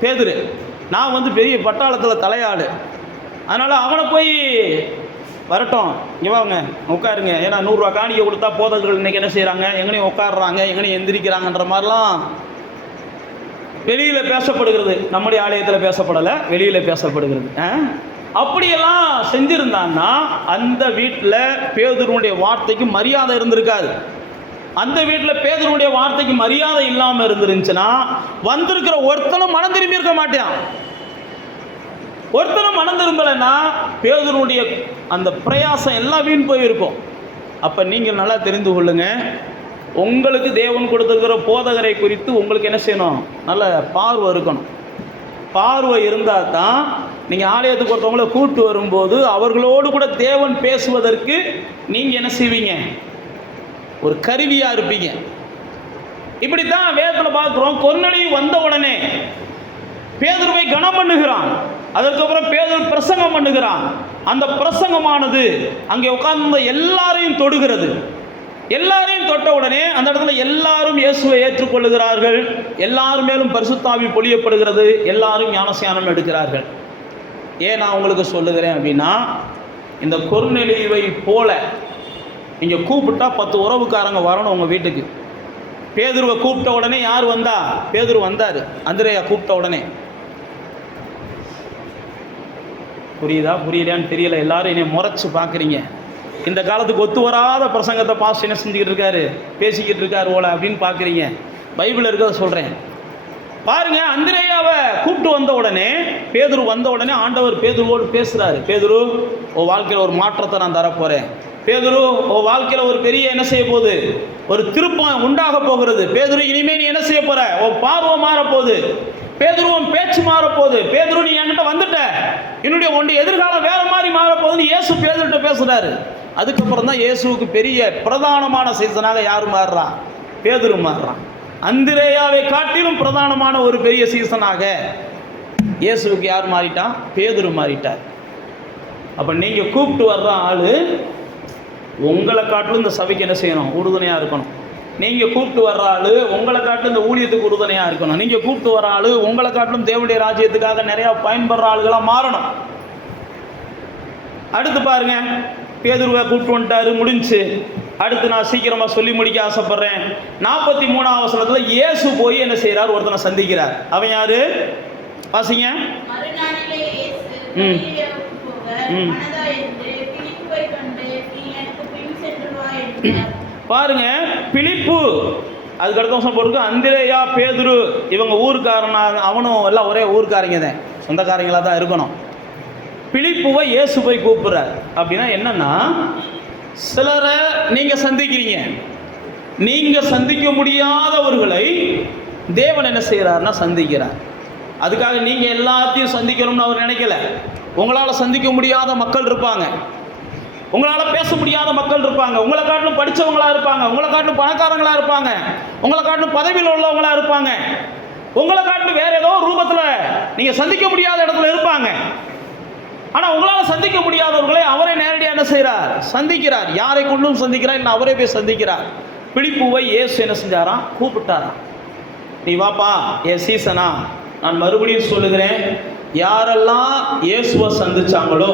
பேதுரு. நான் வந்து பெரிய பட்டாளத்தில் தலையாடு, அதனால் அவனை போய் வரட்டும், இங்கே வாங்க உட்காருங்க, ஏன்னா 100 ரூபா காணிக்கை கொடுத்தா போதகர்கள் இன்றைக்கி என்ன செய்கிறாங்க, எங்கனையும் உட்காடுறாங்க, எங்கனையும் எந்திரிக்கிறாங்கன்ற மாதிரிலாம் வெளியில் பேசப்படுகிறது. நம்முடைய ஆலயத்தில் பேசப்படலை, வெளியில் பேசப்படுகிறது. அப்படியெல்லாம் செஞ்சுருந்தான்னா அந்த வீட்டில் பேதுருடைய வார்த்தைக்கு மரியாதை இருந்திருக்காது. அந்த வீட்டில் பேதுருடைய வார்த்தைக்கு மரியாதை இல்லாமல் இருந்துருந்துச்சுன்னா வந்திருக்கிற ஒருத்தனும் மனம் திரும்பி இருக்க மாட்டான். ஒருத்தனும் மனம் திரும்பலைன்னா பேதுருடைய அந்த பிரயாசம் எல்லாம் வீண் போயிருக்கும். அப்போ நீங்கள் நல்லா தெரிந்து கொள்ளுங்க, உங்களுக்கு தேவன் கொடுத்துருக்கிற போதகரை குறித்து உங்களுக்கு என்ன செய்யணும், நல்ல பார்வை இருக்கணும். பார்வை இருந்தால் தான் நீங்கள் ஆலயத்துக்கு ஒருத்தவங்கள கூப்பிட்டு வரும்போது அவர்களோடு கூட தேவன் பேசுவதற்கு நீங்கள் என்ன செய்வீங்க, ஒரு கருவியாக இருப்பீங்க. இப்படித்தான் வேதத்தில் பார்க்குறோம். கொர்நேலி வந்த உடனே பேதுருவை கனம் பண்ணுகிறான், அதற்கப்புறம் பேதுரு பிரசங்கம் பண்ணுகிறான். அந்த பிரசங்கமானது அங்கே உட்கார்ந்த எல்லாரையும் தொடுகிறது. எல்லாரையும் தொட்ட உடனே அந்த இடத்துல எல்லாரும் இயேசுவை ஏற்றுக்கொள்ளுகிறார்கள். எல்லாரும் மேலும் பரிசுத்தாவி பொழியப்படுகிறது. எல்லாரும் ஞானஸ்நானம் எடுக்கிறார்கள். ஏன் நான் உங்களுக்கு சொல்லுகிறேன் அப்படின்னா, இந்த கொர்நேலியுவை போல இங்கே கூப்பிட்டா 10 உறவுக்காரங்க வரணும் உங்கள் வீட்டுக்கு. பேதுருவை கூப்பிட்ட உடனே யார் வந்தா? பேதுரு வந்தார். அந்திரேயா கூப்பிட்ட உடனே. புரியுதா புரியலையான்னு தெரியல. எல்லாரும் என்னை முறைச்சு பார்க்குறீங்க. இந்த காலத்துக்கு ஒத்து வராத பிரசங்கத்தை பாஸ்ட் என்ன செஞ்சுக்கிட்டு இருக்காரு, பேசிக்கிட்டு இருக்காரு ஓல அப்படின்னு பார்க்குறீங்க. பைபிள் இருக்கிறத சொல்கிறேன் பாருங்க. அந்திரேயாவை கூப்பிட்டு வந்த உடனே, பேதுரு வந்த உடனே ஆண்டவர் பேதுருவோடு பேசுகிறாரு. பேதுரு, உன் வாழ்க்கையில் ஒரு மாற்றத்தை நான் தரப்போகிறேன். பேதுரு, உன் வாழ்க்கையில் ஒரு பெரிய என்ன செய்ய போகுது, ஒரு திருப்பம் உண்டாக போகிறது. பேதுரு, இனிமே நீ என்ன செய்ய போற, உன் பார்வை மாறப்போகுது. பேதுரு, உன் பேச்சு மாறப்போகுது. பேதுரு, நீ என்கிட்ட வந்துட்ட, உன்னுடைய எதிர்காலம் வேற மாதிரி மாறப்போகுதுன்னு இயேசு பேதுருட்ட பேசுகிறாரு. அதுக்கப்புறம் தான் இயேசுவுக்கு பெரிய பிரதானமான சீசனாக யார் மாறுறா? பேதுரு மாறுறான். அந்திரேயாவை காட்டிலும் பிரதானமான ஒரு பெரிய சீசனாக இயேசுவுக்கு யார் மாறிட்டான்? பேதுரு மாறிட்டார். அப்போ நீங்கள் கூப்பிட்டு வர்ற ஆள் உங்களை காட்டிலும் இந்த சபைக்கு என்ன செய்யணும்? உறுதுணையாக இருக்கணும். நீங்கள் கூப்பிட்டு வர்ற ஆள் உங்களை காட்டிலும் இந்த ஊழியத்துக்கு உறுதுணையாக இருக்கணும். நீங்கள் கூப்பிட்டு வர ஆள் உங்களை காட்டிலும் தேவனுடைய ராஜ்யத்துக்காக நிறையா பயன்படுற ஆளுகளாக மாறணும். அடுத்து பாருங்க, பேதுருவை கூப்பிட்டு வந்துட்டாரு, முடிஞ்சு. அடுத்து நான் சீக்கிரமாக சொல்லி முடிக்க ஆசைப்படுறேன். 43ஆம் வசனத்தில் இயேசு போய் என்ன செய்கிறார்? ஒருத்தனை சந்திக்கிறார். அவன் யாரு? வாசிங்க. பாருங்க, பிலிப்பு, அதுக்கு அடுத்த வருஷம் போட்டு அந்திரேயா, பேதுரு, இவங்க ஊருக்காரனா, அவனும் எல்லாம் ஒரே ஊருக்காரங்க தான், சொந்தக்காரங்களாக தான் இருக்கணும். பிலிப்புவை இயேசு போய் கூப்பிடுறார். அப்படின்னா என்னன்னா, சிலரை நீங்கள் சந்திக்கிறீங்க, நீங்கள் சந்திக்க முடியாதவர்களை தேவன் என்ன செய்கிறார்னா சந்திக்கிறார். அதுக்காக நீங்கள் எல்லாத்தையும் சந்திக்கணும்னு அவர் நினைக்கல. உங்களால் சந்திக்க முடியாத மக்கள் இருப்பாங்க, உங்களால் பேச முடியாத மக்கள் இருப்பாங்க, உங்களை காட்டிலும் படித்தவங்களாக இருப்பாங்க, உங்களை காட்டிலும் பணக்காரங்களாக இருப்பாங்க, உங்களை காட்டிலும் பதவியில் உள்ளவங்களாக இருப்பாங்க, உங்களை காட்டிலும் வேறு ஏதோ ரூபத்தில் நீங்கள் சந்திக்க முடியாத இடத்துல இருப்பாங்க. ஆனால் உங்களால் சந்திக்க முடியாதவர்களை அவரே நேரடியாக என்ன செய்கிறார்? சந்திக்கிறார். யாரை கொண்டும் சந்திக்கிறார்? இல்லை அவரே போய் சந்திக்கிறார். பிலிப்புவை இயேசு என்ன செஞ்சாராம்? கூப்பிட்டாராம். நீ வாப்பா, என் சீசனா. நான் மறுபடியும் சொல்லுகிறேன், யாரெல்லாம் இயேசுவை சந்திச்சாங்களோ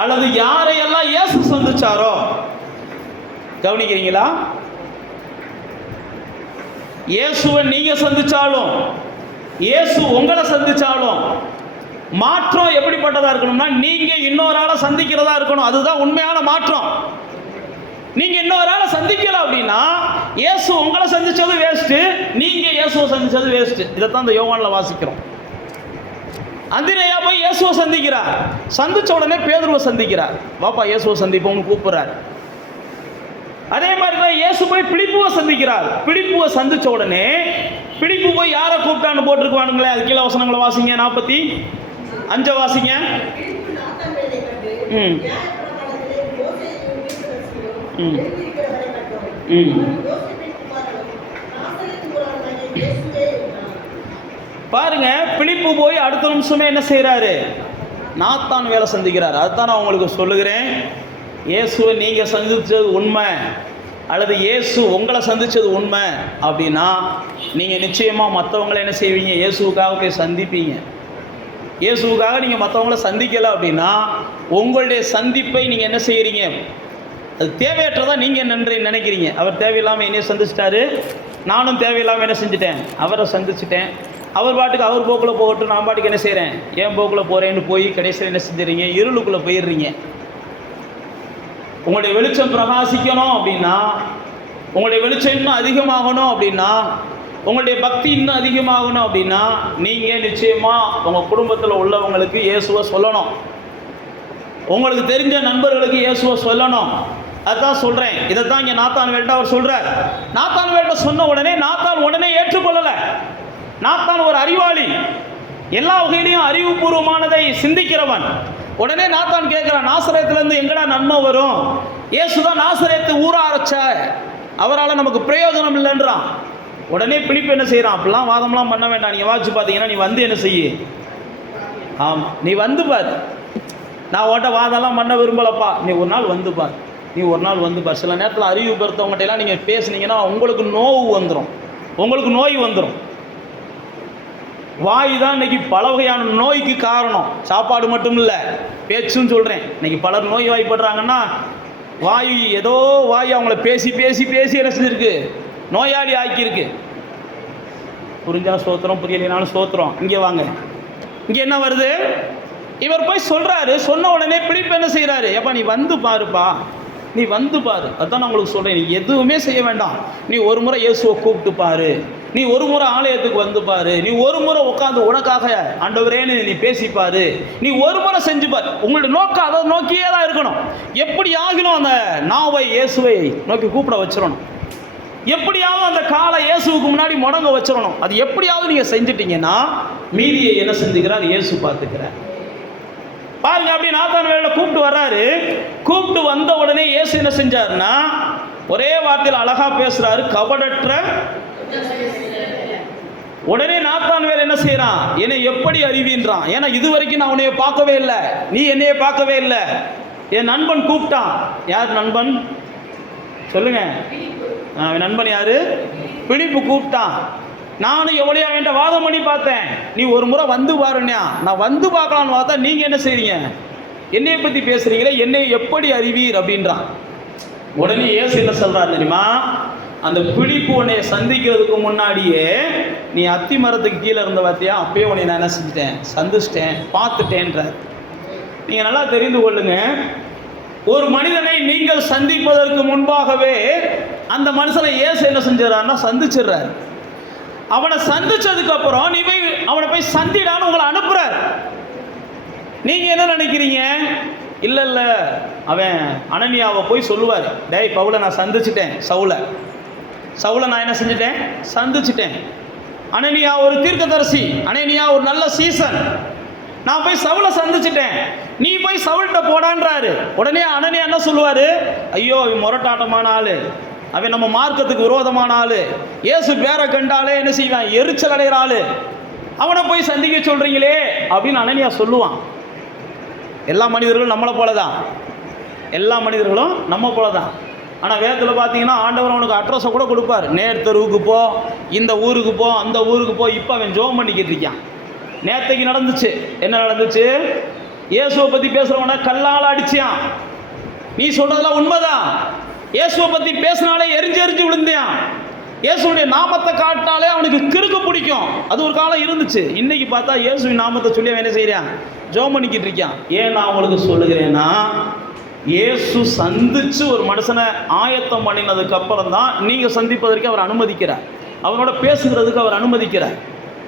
அல்லது யாரையெல்லாம் இயேசு சந்திச்சாரோ, கவனிக்கிறீங்களா? இயேசுவை நீங்க சந்திச்சாலும் இயேசு உங்களை சந்திச்சாலும் மாற்றம் எப்படிப்பட்டதா இருக்கணும்னா, நீங்க இன்னொரு ஆளை சந்திக்கிறதா இருக்கணும். அதுதான் உண்மையான மாற்றம். நீங்க இன்னொரு ஆளை சந்திக்கல அப்படின்னா இயேசு உங்களை சந்திச்சது வேஸ்ட், நீங்க இயேசுவை சந்திச்சது வேஸ்ட். இதைத்தான் இந்த யோவான்ல வாசிக்கிறோம். அந்திரேயா போய் இயேசுவை சந்திக்கிறார். சந்திச்ச உடனே பேதுருவை சந்திக்கிறார். வாப்பா இயேசுவை சந்திப்போம்னு கூப்பிடுறார். அதே மாதிரி தான் இயேசு போய் பிலிப்புவை சந்திக்கிறார். பிலிப்புவை சந்திச்ச உடனே பிலிப்பு போய் யாரை கூப்பிட்டான்னு போட்டிருக்குவானுங்களே, அது கீழே வசனங்களை வாசிங்க. 45 வாசிங்க. பாருங்க, பிலிப்பு போய் அடுத்த நிமிஷமே என்ன செய்யறாரு? நாத்தான் வேலை சந்திக்கிறார். அதுதான் நான் உங்களுக்கு சொல்லுகிறேன், இயேசுவை நீங்க சந்திச்சது உண்மை அல்லது இயேசு உங்களை சந்திச்சது உண்மை அப்படின்னா நீங்க நிச்சயமா மற்றவங்களை என்ன செய்வீங்க? இயேசுவுக்காக போய் சந்திப்பீங்க. இயேசுவுக்காக நீங்கள் மற்றவங்கள சந்திக்கலை அப்படின்னா உங்களுடைய சந்திப்பை நீங்கள் என்ன செய்கிறீங்க? அது தேவையற்றதான் நீங்கள் என்ன நினைக்கிறீங்க. அவர் தேவையில்லாமல் என்னைய சந்திச்சிட்டாரு, நானும் தேவையில்லாமல் என்ன செஞ்சுட்டேன்? அவரை சந்திச்சிட்டேன். அவர் பாட்டுக்கு அவர் போக்கில் போகட்டும், நான் பாட்டுக்கு என்ன செய்கிறேன்? ஏன் போக்கில் போகிறேன்னு போய் கடைசியில் என்ன செஞ்சுறீங்க? இருளுக்குள்ளே போயிடுறீங்க. உங்களுடைய வெளிச்சம் பிரகாசிக்கணும் அப்படின்னா, உங்களுடைய வெளிச்சம் இன்னும் அதிகமாகணும் அப்படின்னா, உங்களுடைய பக்தி இன்னும் அதிகமாகணும் அப்படின்னா நீங்கள் நிச்சயமாக உங்கள் குடும்பத்தில் உள்ளவங்களுக்கு இயேசுவை சொல்லணும். உங்களுக்கு தெரிஞ்ச நண்பர்களுக்கு இயேசுவை சொல்லணும். அதுதான் சொல்கிறேன். இதைத்தான் இங்கே நாத்தான்வேல்ட்ட அவர் சொல்கிறார். நாத்தான்வேல்ட்ட சொன்ன உடனே நாத்தான் உடனே ஏற்றுக்கொள்ளலை. நாத்தான் ஒரு அறிவாளி, எல்லா வகையிலையும் அறிவுபூர்வமானதை சிந்திக்கிறவன். உடனே நாத்தான் கேட்குறான், நாசரேத்துலேருந்து எங்கடா நன்மை வரும்? இயேசு தான் நாசரேத்து ஊற அரைச்ச, அவரால் நமக்கு பிரயோஜனம் இல்லைன்றான். உடனே பிலிப்பு என்ன செய்கிறான்? அப்படிலாம் வாதம்லாம் பண்ண வேண்டாம், நீங்கள் வாட்சி பார்த்தீங்கன்னா நீ வந்து என்ன செய்ய? ஆமாம், நீ வந்து பாரு, நான் உன்கிட்ட வாதெல்லாம் பண்ண விரும்பலப்பா, நீ ஒரு நாள் வந்து பார், நீ ஒரு நாள் வந்து பார். சில நேரத்தில் அறிவு பெருத்தவங்ககிட்டலாம் நீங்கள் பேசுனீங்கன்னா உங்களுக்கு நோவு வந்துடும், உங்களுக்கு நோய் வந்துடும். வாய் தான் இன்னைக்கு பல வகையான நோய்க்கு காரணம். சாப்பாடு மட்டும் இல்லை, பேச்சுன்னு சொல்கிறேன். இன்னைக்கு பலர் நோய் வாய்ப்படுறாங்கன்னா வாய் ஏதோ வாய் அவங்கள பேசி பேசி பேசி என்ன செஞ்சுருக்கு, நோயாளி ஆக்கியிருக்கு. புரிஞ்சா சோத்திரம், புரியலைனாலும் சோத்திரம். இங்கே வாங்க, இங்கே என்ன வருது, இவர் போய் சொல்கிறாரு. சொன்ன உடனே பிலிப்பு என்ன செய்கிறாரு, எப்பா நீ வந்து பாருப்பா, நீ வந்து பாரு. அதுதான் நான் உங்களுக்கு சொல்கிறேன், நீ எதுவுமே செய்ய வேண்டாம். நீ ஒரு முறை இயேசுவை கூப்பிட்டு பாரு, நீ ஒரு முறை ஆலயத்துக்கு வந்து பாரு, நீ ஒரு முறை உட்காந்து உனக்காக ஆண்டவரேன்னு நீ பேசிப்பாரு, நீ ஒரு முறை செஞ்சு பாரு. உங்களுடைய நோக்கம் அதை நோக்கியே தான் இருக்கணும். எப்படி ஆகிலும் அந்த நாவை இயேசுவை நோக்கி கூப்பிட வச்சிடணும். எப்படியாவது அந்த காலை இயேசுவுக்கு முன்னாடி முடங்க வச்சிடணும். அது எப்படியாவது நீங்கள் செஞ்சிட்டீங்கன்னா மீதியை என்ன செஞ்சுக்கிறார், இயேசு பார்த்துக்கிறார். பாருங்க, அப்படி நாத்தான்வேலை கூப்பிட்டு வர்றாரு. கூப்பிட்டு வந்த உடனே இயேசு என்ன செஞ்சாருன்னா ஒரே வார்த்தையில் அழகா பேசுறாரு, கபடற்ற. உடனே நாத்தான்வேல் என்ன செய்யறான், என்னை எப்படி அறிவின்றான். ஏன்னா இது வரைக்கும் நான் உன்னைய பார்க்கவே இல்லை, நீ என்னைய பார்க்கவே இல்லை. என் நண்பன் கூப்பிட்டான். யார் நண்பன் சொல்லுங்க, நண்பன் யாரு, பிலிப்பு கூப்பிட்டான். நானும் எவ்வளோ என்கிட்ட வாதம் பண்ணி பார்த்தேன், நீ ஒரு முறை வந்து பாருண்ணா. நான் வந்து பார்க்கலான்னு பார்த்தா நீங்கள் என்ன செய்றீங்க, என்னையை பற்றி பேசுகிறீங்களே, என்னை எப்படி அறிவீர் அப்படின்றான். உடனே இயேசு என்ன சொல்கிறார் தெரியுமா, அந்த பிலிப்பு உன்னை சந்திக்கிறதுக்கு முன்னாடியே நீ அத்தி மரத்துக்கு கீழே இருந்த பார்த்தியா, அப்பயே உன்னை நான் என்ன செஞ்சுட்டேன், சந்திச்சிட்டேன், பார்த்துட்டேன்ற. நீங்கள் நல்லா தெரிந்து கொள்ளுங்க, ஒரு மனிதனை நீங்கள் சந்திப்பதற்கு முன்பாகவே அந்த மனுஷனை இயேசு என்ன செஞ்சிடறாருன்னா சந்திச்சிடுறாரு. அவனை சந்திச்சதுக்கு அப்புறம் நீ போய் அவனை போய் சந்திடான்னு உங்களை அனுப்புறாரு. நீங்க என்ன நினைக்கிறீங்க, இல்ல இல்ல அவன் அனனியாவை போய் சொல்லுவார், டேய் பவுலை நான் சந்திச்சிட்டேன், சவுலை நான் என்ன செஞ்சுட்டேன், சந்திச்சிட்டேன். அனனியா ஒரு தீர்க்கதரிசி, அனனியா ஒரு நல்ல சீசன், நான் போய் சவுலை சந்திச்சிட்டேன், நீ போய் சவுல்கிட்ட போடான்றாரு. உடனே அனனியா என்ன சொல்லுவாரு, ஐயோ அவன் முரட்டாட்டமான ஆளு, அவன் நம்ம மார்க்கத்துக்கு விரோதமான ஆளு, இயேசு பேரை கண்டாலே என்ன செய்வான், எரிச்சல் அடைகிற ஆளு, அவனை போய் சந்திக்க சொல்றீங்களே அப்படின்னு அனனியா சொல்லுவான். எல்லா மனிதர்களும் நம்மளை போல தான், எல்லா மனிதர்களும் நம்ம போல தான். ஆனால் வேதத்தில் பார்த்தீங்கன்னா ஆண்டவர் அவனுக்கு அட்ரஸை கூட கொடுப்பார், நேர் தெருவுக்கு போ, இந்த ஊருக்கு போ, அந்த ஊருக்கு போ. இப்போ அவன் ஜோம் பண்ணிக்கிட்டு இருக்கான். நேற்றைக்கு நடந்துச்சு, என்ன நடந்துச்சு, இயேசுவை பற்றி பேசுகிறவன கல்லால் அடிச்சியான். நீ சொல்றதெல்லாம் உண்மைதான், இயேசுவை பற்றி பேசினாலே எரிஞ்சு எரிஞ்சு விழுந்தான். இயேசுடைய நாமத்தை காட்டாலே அவனுக்கு கிறுக்கு பிடிக்கும். அது ஒரு காலம் இருந்துச்சு. இன்னைக்கு பார்த்தா இயேசுவின் நாமத்தை சொல்லி அவன் என்ன செய்கிறான், ஜோம் பண்ணிக்கிட்டு இருக்கான். ஏன் நான் உங்களுக்கு சொல்லுகிறேன்னா, இயேசு சந்திச்சு ஒரு மனுஷனை ஆயத்தம் பண்ணினதுக்கு அப்புறம் தான் நீங்கள் சந்திப்பதற்கு அவர் அனுமதிக்கிறார், அவரோட பேசுகிறதுக்கு அவர் அனுமதிக்கிறார்.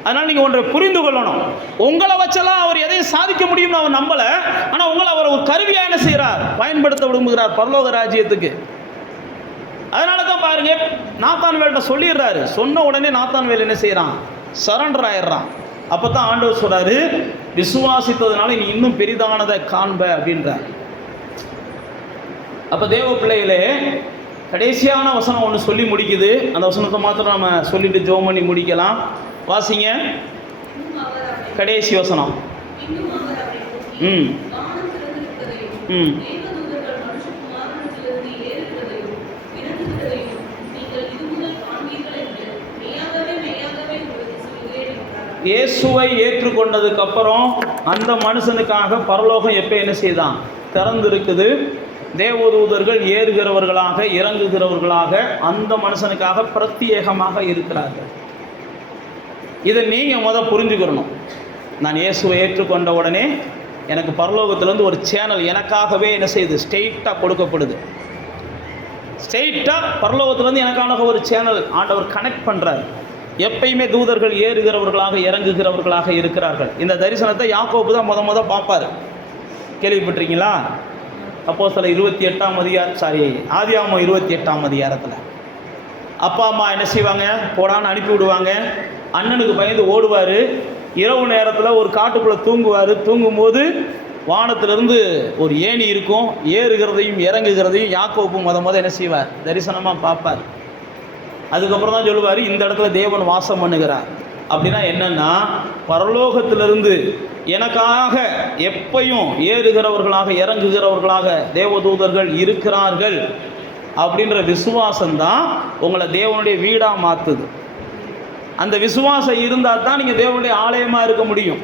அதனால் நீங்கள் ஒன்றை புரிந்து கொள்ளணும், உங்களை வச்செல்லாம் அவர் எதையும் சாதிக்க முடியும்னு அவர் நம்பலை. ஆனால் உங்களை அவர் ஒரு கருவியாக என்ன செய்கிறார், பயன்படுத்த விரும்புகிறார் பரலோக ராஜ்யத்துக்கு. அதனால தான் பாருங்க, நாத்தான்வேல்கிட்ட சொல்லிடுறாரு. சொன்ன உடனே நாத்தான்வேல் என்ன செய்கிறான், சரண்டர் ஆயிடுறான். அப்போ தான் ஆண்டவர் சொல்கிறாரு, விசுவாசித்ததுனால நீ இன்னும் பெரிதானதை காண்ப அப்படின்றார். அப்போ தேவ பிள்ளைகளே, கடைசியான வசனம் ஒன்று சொல்லி முடிக்குது. அந்த வசனத்தை மாத்திரம் நம்ம சொல்லிட்டு ஜெபம் பண்ணி முடிக்கலாம். வாசிங்க கடைசி வசனம். இயேசுவை ஏற்றுக்கொண்டதுக்கு அப்புறம் அந்த மனுஷனுக்காக பரலோகம் எப்போ என்ன செய்தான், திறந்திருக்குது. தேவதூதர்கள் ஏறுகிறவர்களாக இறங்குகிறவர்களாக அந்த மனுஷனுக்காக பிரத்யேகமாக இருக்கிறார்கள். இதை நீங்கள் புரிஞ்சுக்கிறணும். நான் இயேசுவை ஏற்றுக்கொண்ட உடனே எனக்கு பரலோகத்திலேருந்து ஒரு சேனல் எனக்காகவே என்ன செய்யுது, ஸ்ட்ரெயிட்டாக கொடுக்கப்படுது. ஸ்ட்ரெயிட்டாக பரலோகத்திலேருந்து எனக்கான ஒரு சேனல் ஆண்டவர் கனெக்ட் பண்ணுறாரு. எப்பயுமே தூதர்கள் ஏறுகிறவர்களாக இறங்குகிறவர்களாக இருக்கிறார்கள். இந்த தரிசனத்தை யாக்கோபு தான் முத பார்ப்பார். கேள்விப்பட்டிருக்கீங்களா? அப்போஸ்தலர் 28ஆம் அதிகாரம், ஆதியாகமம் 28ஆம் அதிகாரத்தில் அப்பா அம்மா என்ன செய்வாங்க, போடான்னு அனுப்பி விடுவாங்க. அண்ணனுக்கு பயந்து ஓடுவார். இரவு நேரத்தில் ஒரு காட்டுக்குள்ளே தூங்குவார். தூங்கும்போது வானத்திலிருந்து ஒரு ஏணி இருக்கும், ஏறுகிறதையும் இறங்குகிறதையும் யாக்கோபு முத என்ன செய்வார், தரிசனமாக பார்ப்பார். அதுக்கப்புறம் தான் சொல்லுவார், இந்த இடத்துல தேவன் வாசம் பண்ணுகிறார். அப்படின்னா என்னன்னா, பரலோகத்திலிருந்து எனக்காக எப்பையும் ஏறுகிறவர்களாக இறங்குகிறவர்களாக தேவதூதர்கள் இருக்கிறார்கள் அப்படின்ற விசுவாசம்தான் உங்களை தேவனுடைய வீடாக மாற்றுது. அந்த விசுவாசம் இருந்தால் தான் நீங்கள் தேவனுடைய ஆலயமாக இருக்க முடியும்.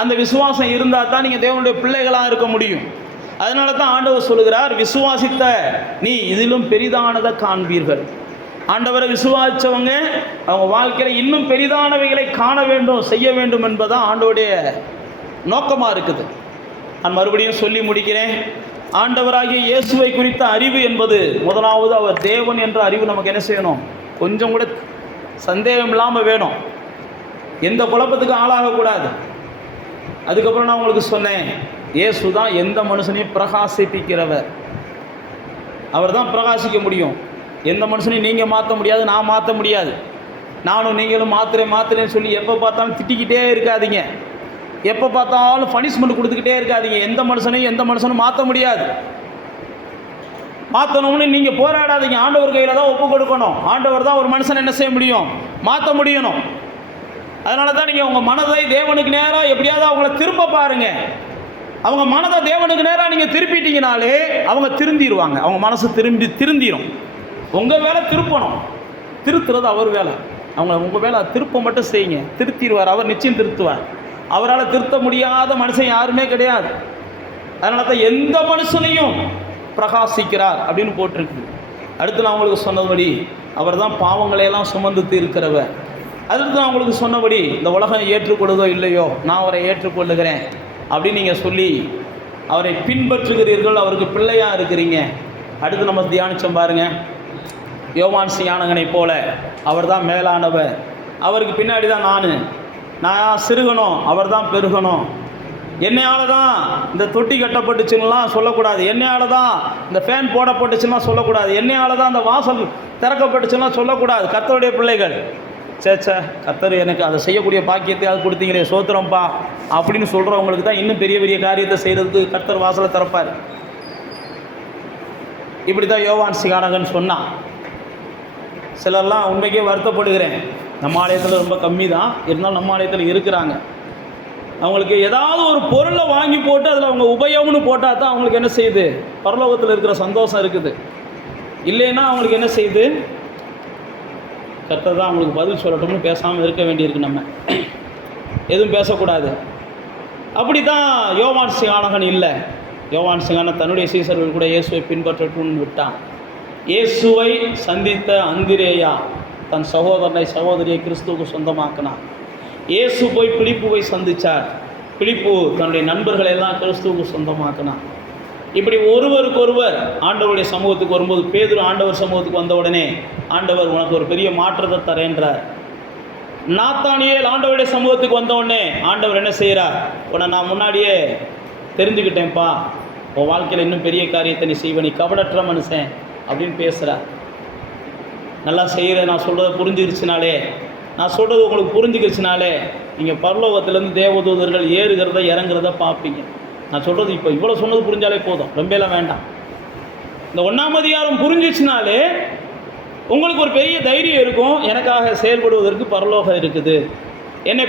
அந்த விசுவாசம் இருந்தால் தான் நீங்கள் தேவனுடைய பிள்ளைகளாக இருக்க முடியும். அதனால தான் ஆண்டவர் சொல்லுகிறார், விசுவாசித்த நீ இதிலும் பெரிதானதை காண்பீர்கள். ஆண்டவரை விசுவாசித்தவங்க அவங்க வாழ்க்கையில் இன்னும் பெரிதானவைகளை காண வேண்டும், செய்ய வேண்டும் என்பதுதான் ஆண்டவருடைய நோக்கமாக இருக்குது. நான் மறுபடியும் சொல்லி முடிக்கிறேன். ஆண்டவராகிய இயேசுவை குறித்த அறிவு என்பது முதலாவது அவர் தேவன் என்ற அறிவு நமக்கு என்ன செய்யணும், கொஞ்சம் கூட சந்தேகம் இல்லாமல் வேணும். எந்த குழப்பத்துக்கு ஆளாகக்கூடாது. அதுக்கப்புறம் நான் உங்களுக்கு சொன்னேன், இயேசு தான் எந்த மனுஷனையும் பிரகாசிப்பிக்கிறவர். அவர் தான் பிரகாசிக்க முடியும். எந்த மனுஷனையும் நீங்கள் மாற்ற முடியாது, நான் மாற்ற முடியாது. நானும் நீங்களும் மாத்திரேன்னு சொல்லி எப்போ பார்த்தாலும் திட்டிக்கிட்டே இருக்காதீங்க. எப்போ பார்த்தாலும் பனிஷ்மெண்ட் கொடுத்துக்கிட்டே இருக்காதீங்க. எந்த மனுஷனும் மாற்ற முடியாது. மாற்றணும்னு நீங்கள் போராடாதீங்க. ஆண்டவர் கையில் தான் ஒப்பு கொடுக்கணும். ஆண்டவர் தான் ஒரு மனுஷன் என்ன செய்ய முடியும், மாற்ற முடியணும். அதனால தான் நீங்கள் உங்கள் மனதை தேவனுக்கு நேராக எப்படியாவது அவங்கள திரும்ப பாருங்கள். அவங்க மனதை தேவனுக்கு நேராக நீங்கள் திருப்பிட்டீங்கனாலே அவங்க திருந்திடுவாங்க. அவங்க மனசு திருந்திடும். உங்கள் வேலை திருப்பணும், திருத்துறது அவர் வேலை. உங்கள் வேலை திருப்ப மட்டும் செய்யுங்க, திருத்திடுவார். அவர் நிச்சயம் திருத்துவார். அவரால் திருத்த முடியாத மனுஷன் யாருமே கிடையாது. அதனால தான் எந்த மனுஷனையும் பிரகாசிக்கிறார் அப்படின்னு போட்டிருக்கு. அடுத்து நான் உங்களுக்கு சொன்னபடி அவர் தான் பாவங்களையெல்லாம் சுமந்து தீர்க்கிறவர். அடுத்து நான் உங்களுக்கு சொன்னபடி இந்த உலகம் ஏற்றுக்கொள்ளுதோ இல்லையோ, நான் அவரை ஏற்றுக்கொள்ளுகிறேன் அப்படின்னு நீங்கள் சொல்லி அவரை பின்பற்றுகிறீர்கள், அவருக்கு பிள்ளையாக இருக்கிறீங்க. அடுத்து நம்ம தியானிச்சோம் பாருங்கள், யோவான் ஸ்நானகனை போல அவர் தான் மேலானவர், அவருக்கு பின்னாடி தான் நான் சிறுகணும், அவர் தான் பெருகணும். என்னையால் தான் இந்த தொட்டி கட்டப்பட்டுச்சுன்னெலாம் சொல்லக்கூடாது. என்னையால் தான் இந்த ஃபேன் போடப்பட்டுச்சுன்னா சொல்லக்கூடாது. என்னையால் தான் அந்த வாசல் திறக்கப்பட்டுச்சுன்னா சொல்லக்கூடாது. கர்த்தருடைய பிள்ளைகள் சேச்சா கர்த்தர் எனக்கு அதை செய்யக்கூடிய பாக்கியத்தை அது கொடுத்தீங்களே சோத்திரம்ப்பா அப்படின்னு சொல்கிறவங்களுக்கு தான் இன்னும் பெரிய பெரிய காரியத்தை செய்கிறதுக்கு கர்த்தர் வாசலை திறப்பார். இப்படி தான் யோவான் ஸ்நானகன் சொன்னான். சிலர்லாம் உண்மைக்கே வருத்தப்படுகிறேன், நம்ம ஆலயத்தில் ரொம்ப கம்மி தான், இருந்தாலும் நம்ம ஆலயத்தில் இருக்கிறாங்க. அவங்களுக்கு ஏதாவது ஒரு பொருளை வாங்கி போட்டு அதில் அவங்க உபயோகம்னு போட்டால் தான் அவங்களுக்கு என்ன செய்யுது, பரலோகத்தில் இருக்கிற சந்தோஷம் இருக்குது. இல்லைன்னா அவங்களுக்கு என்ன செய்யுது, கர்த்தர் தான் அவங்களுக்கு பதில் சொல்லட்டும்னு பேசாமல் இருக்க வேண்டியிருக்கு. நம்ம எதுவும் பேசக்கூடாது. அப்படி தான் யோவான் ஸ்நானகன் இல்லை. யோவான் ஸ்நானகன் தன்னுடைய சீசர்கள் கூட இயேசுவை பின்பற்றட்டும்னு விட்டான். இயேசுவை சந்தித்த அந்திரேயா தன் சகோதரியை கிறிஸ்துவுக்கு சொந்தமாக்கினான். இயேசு போய் பிலிப்புவை சந்தித்தார். பிலிப்பு தன்னுடைய நண்பர்களை எல்லாம் கிறிஸ்துவுக்கு சொந்தமாக்கினான். இப்படி ஒருவருக்கொருவர் ஆண்டவருடைய சமூகத்துக்கு வரும்போது, பேதுரு ஆண்டவர் சமூகத்துக்கு வந்த உடனே ஆண்டவர் உனக்கு ஒரு பெரிய மாற்றத்தை தரேன்றார். நாத்தானியேல் ஆண்டவருடைய சமூகத்துக்கு வந்த உடனே ஆண்டவர் என்ன செய்கிறார், உன்னை நான் முன்னாடியே தெரிஞ்சுக்கிட்டேன்ப்பா, உன் வாழ்க்கையில் இன்னும் பெரிய காரியத்தை நீ செய்வ, நீ கபடற்ற மனுஷன் அப்படின்னு பேசுகிறார். நல்லா செய்கிற, நான் சொல்கிறத புரிஞ்சிருச்சுனாலே, நான் சொல்கிறது உங்களுக்கு புரிஞ்சுக்கிச்சுனாலே நீங்கள் பரலோகத்திலேருந்து தேவதூதர்கள் ஏறுகிறத இறங்குறத பார்ப்பீங்க. நான் சொல்கிறது இப்போ இவ்வளோ சொன்னது புரிஞ்சாலே போதும், ரொம்பலாம் வேண்டாம். இந்த 1ஆம் அதிகாரம் புரிஞ்சிச்சுனாலே உங்களுக்கு ஒரு பெரிய தைரியம் இருக்கும், எனக்காக செயல்படுவதற்கு பரலோகம் இருக்குது. என்னை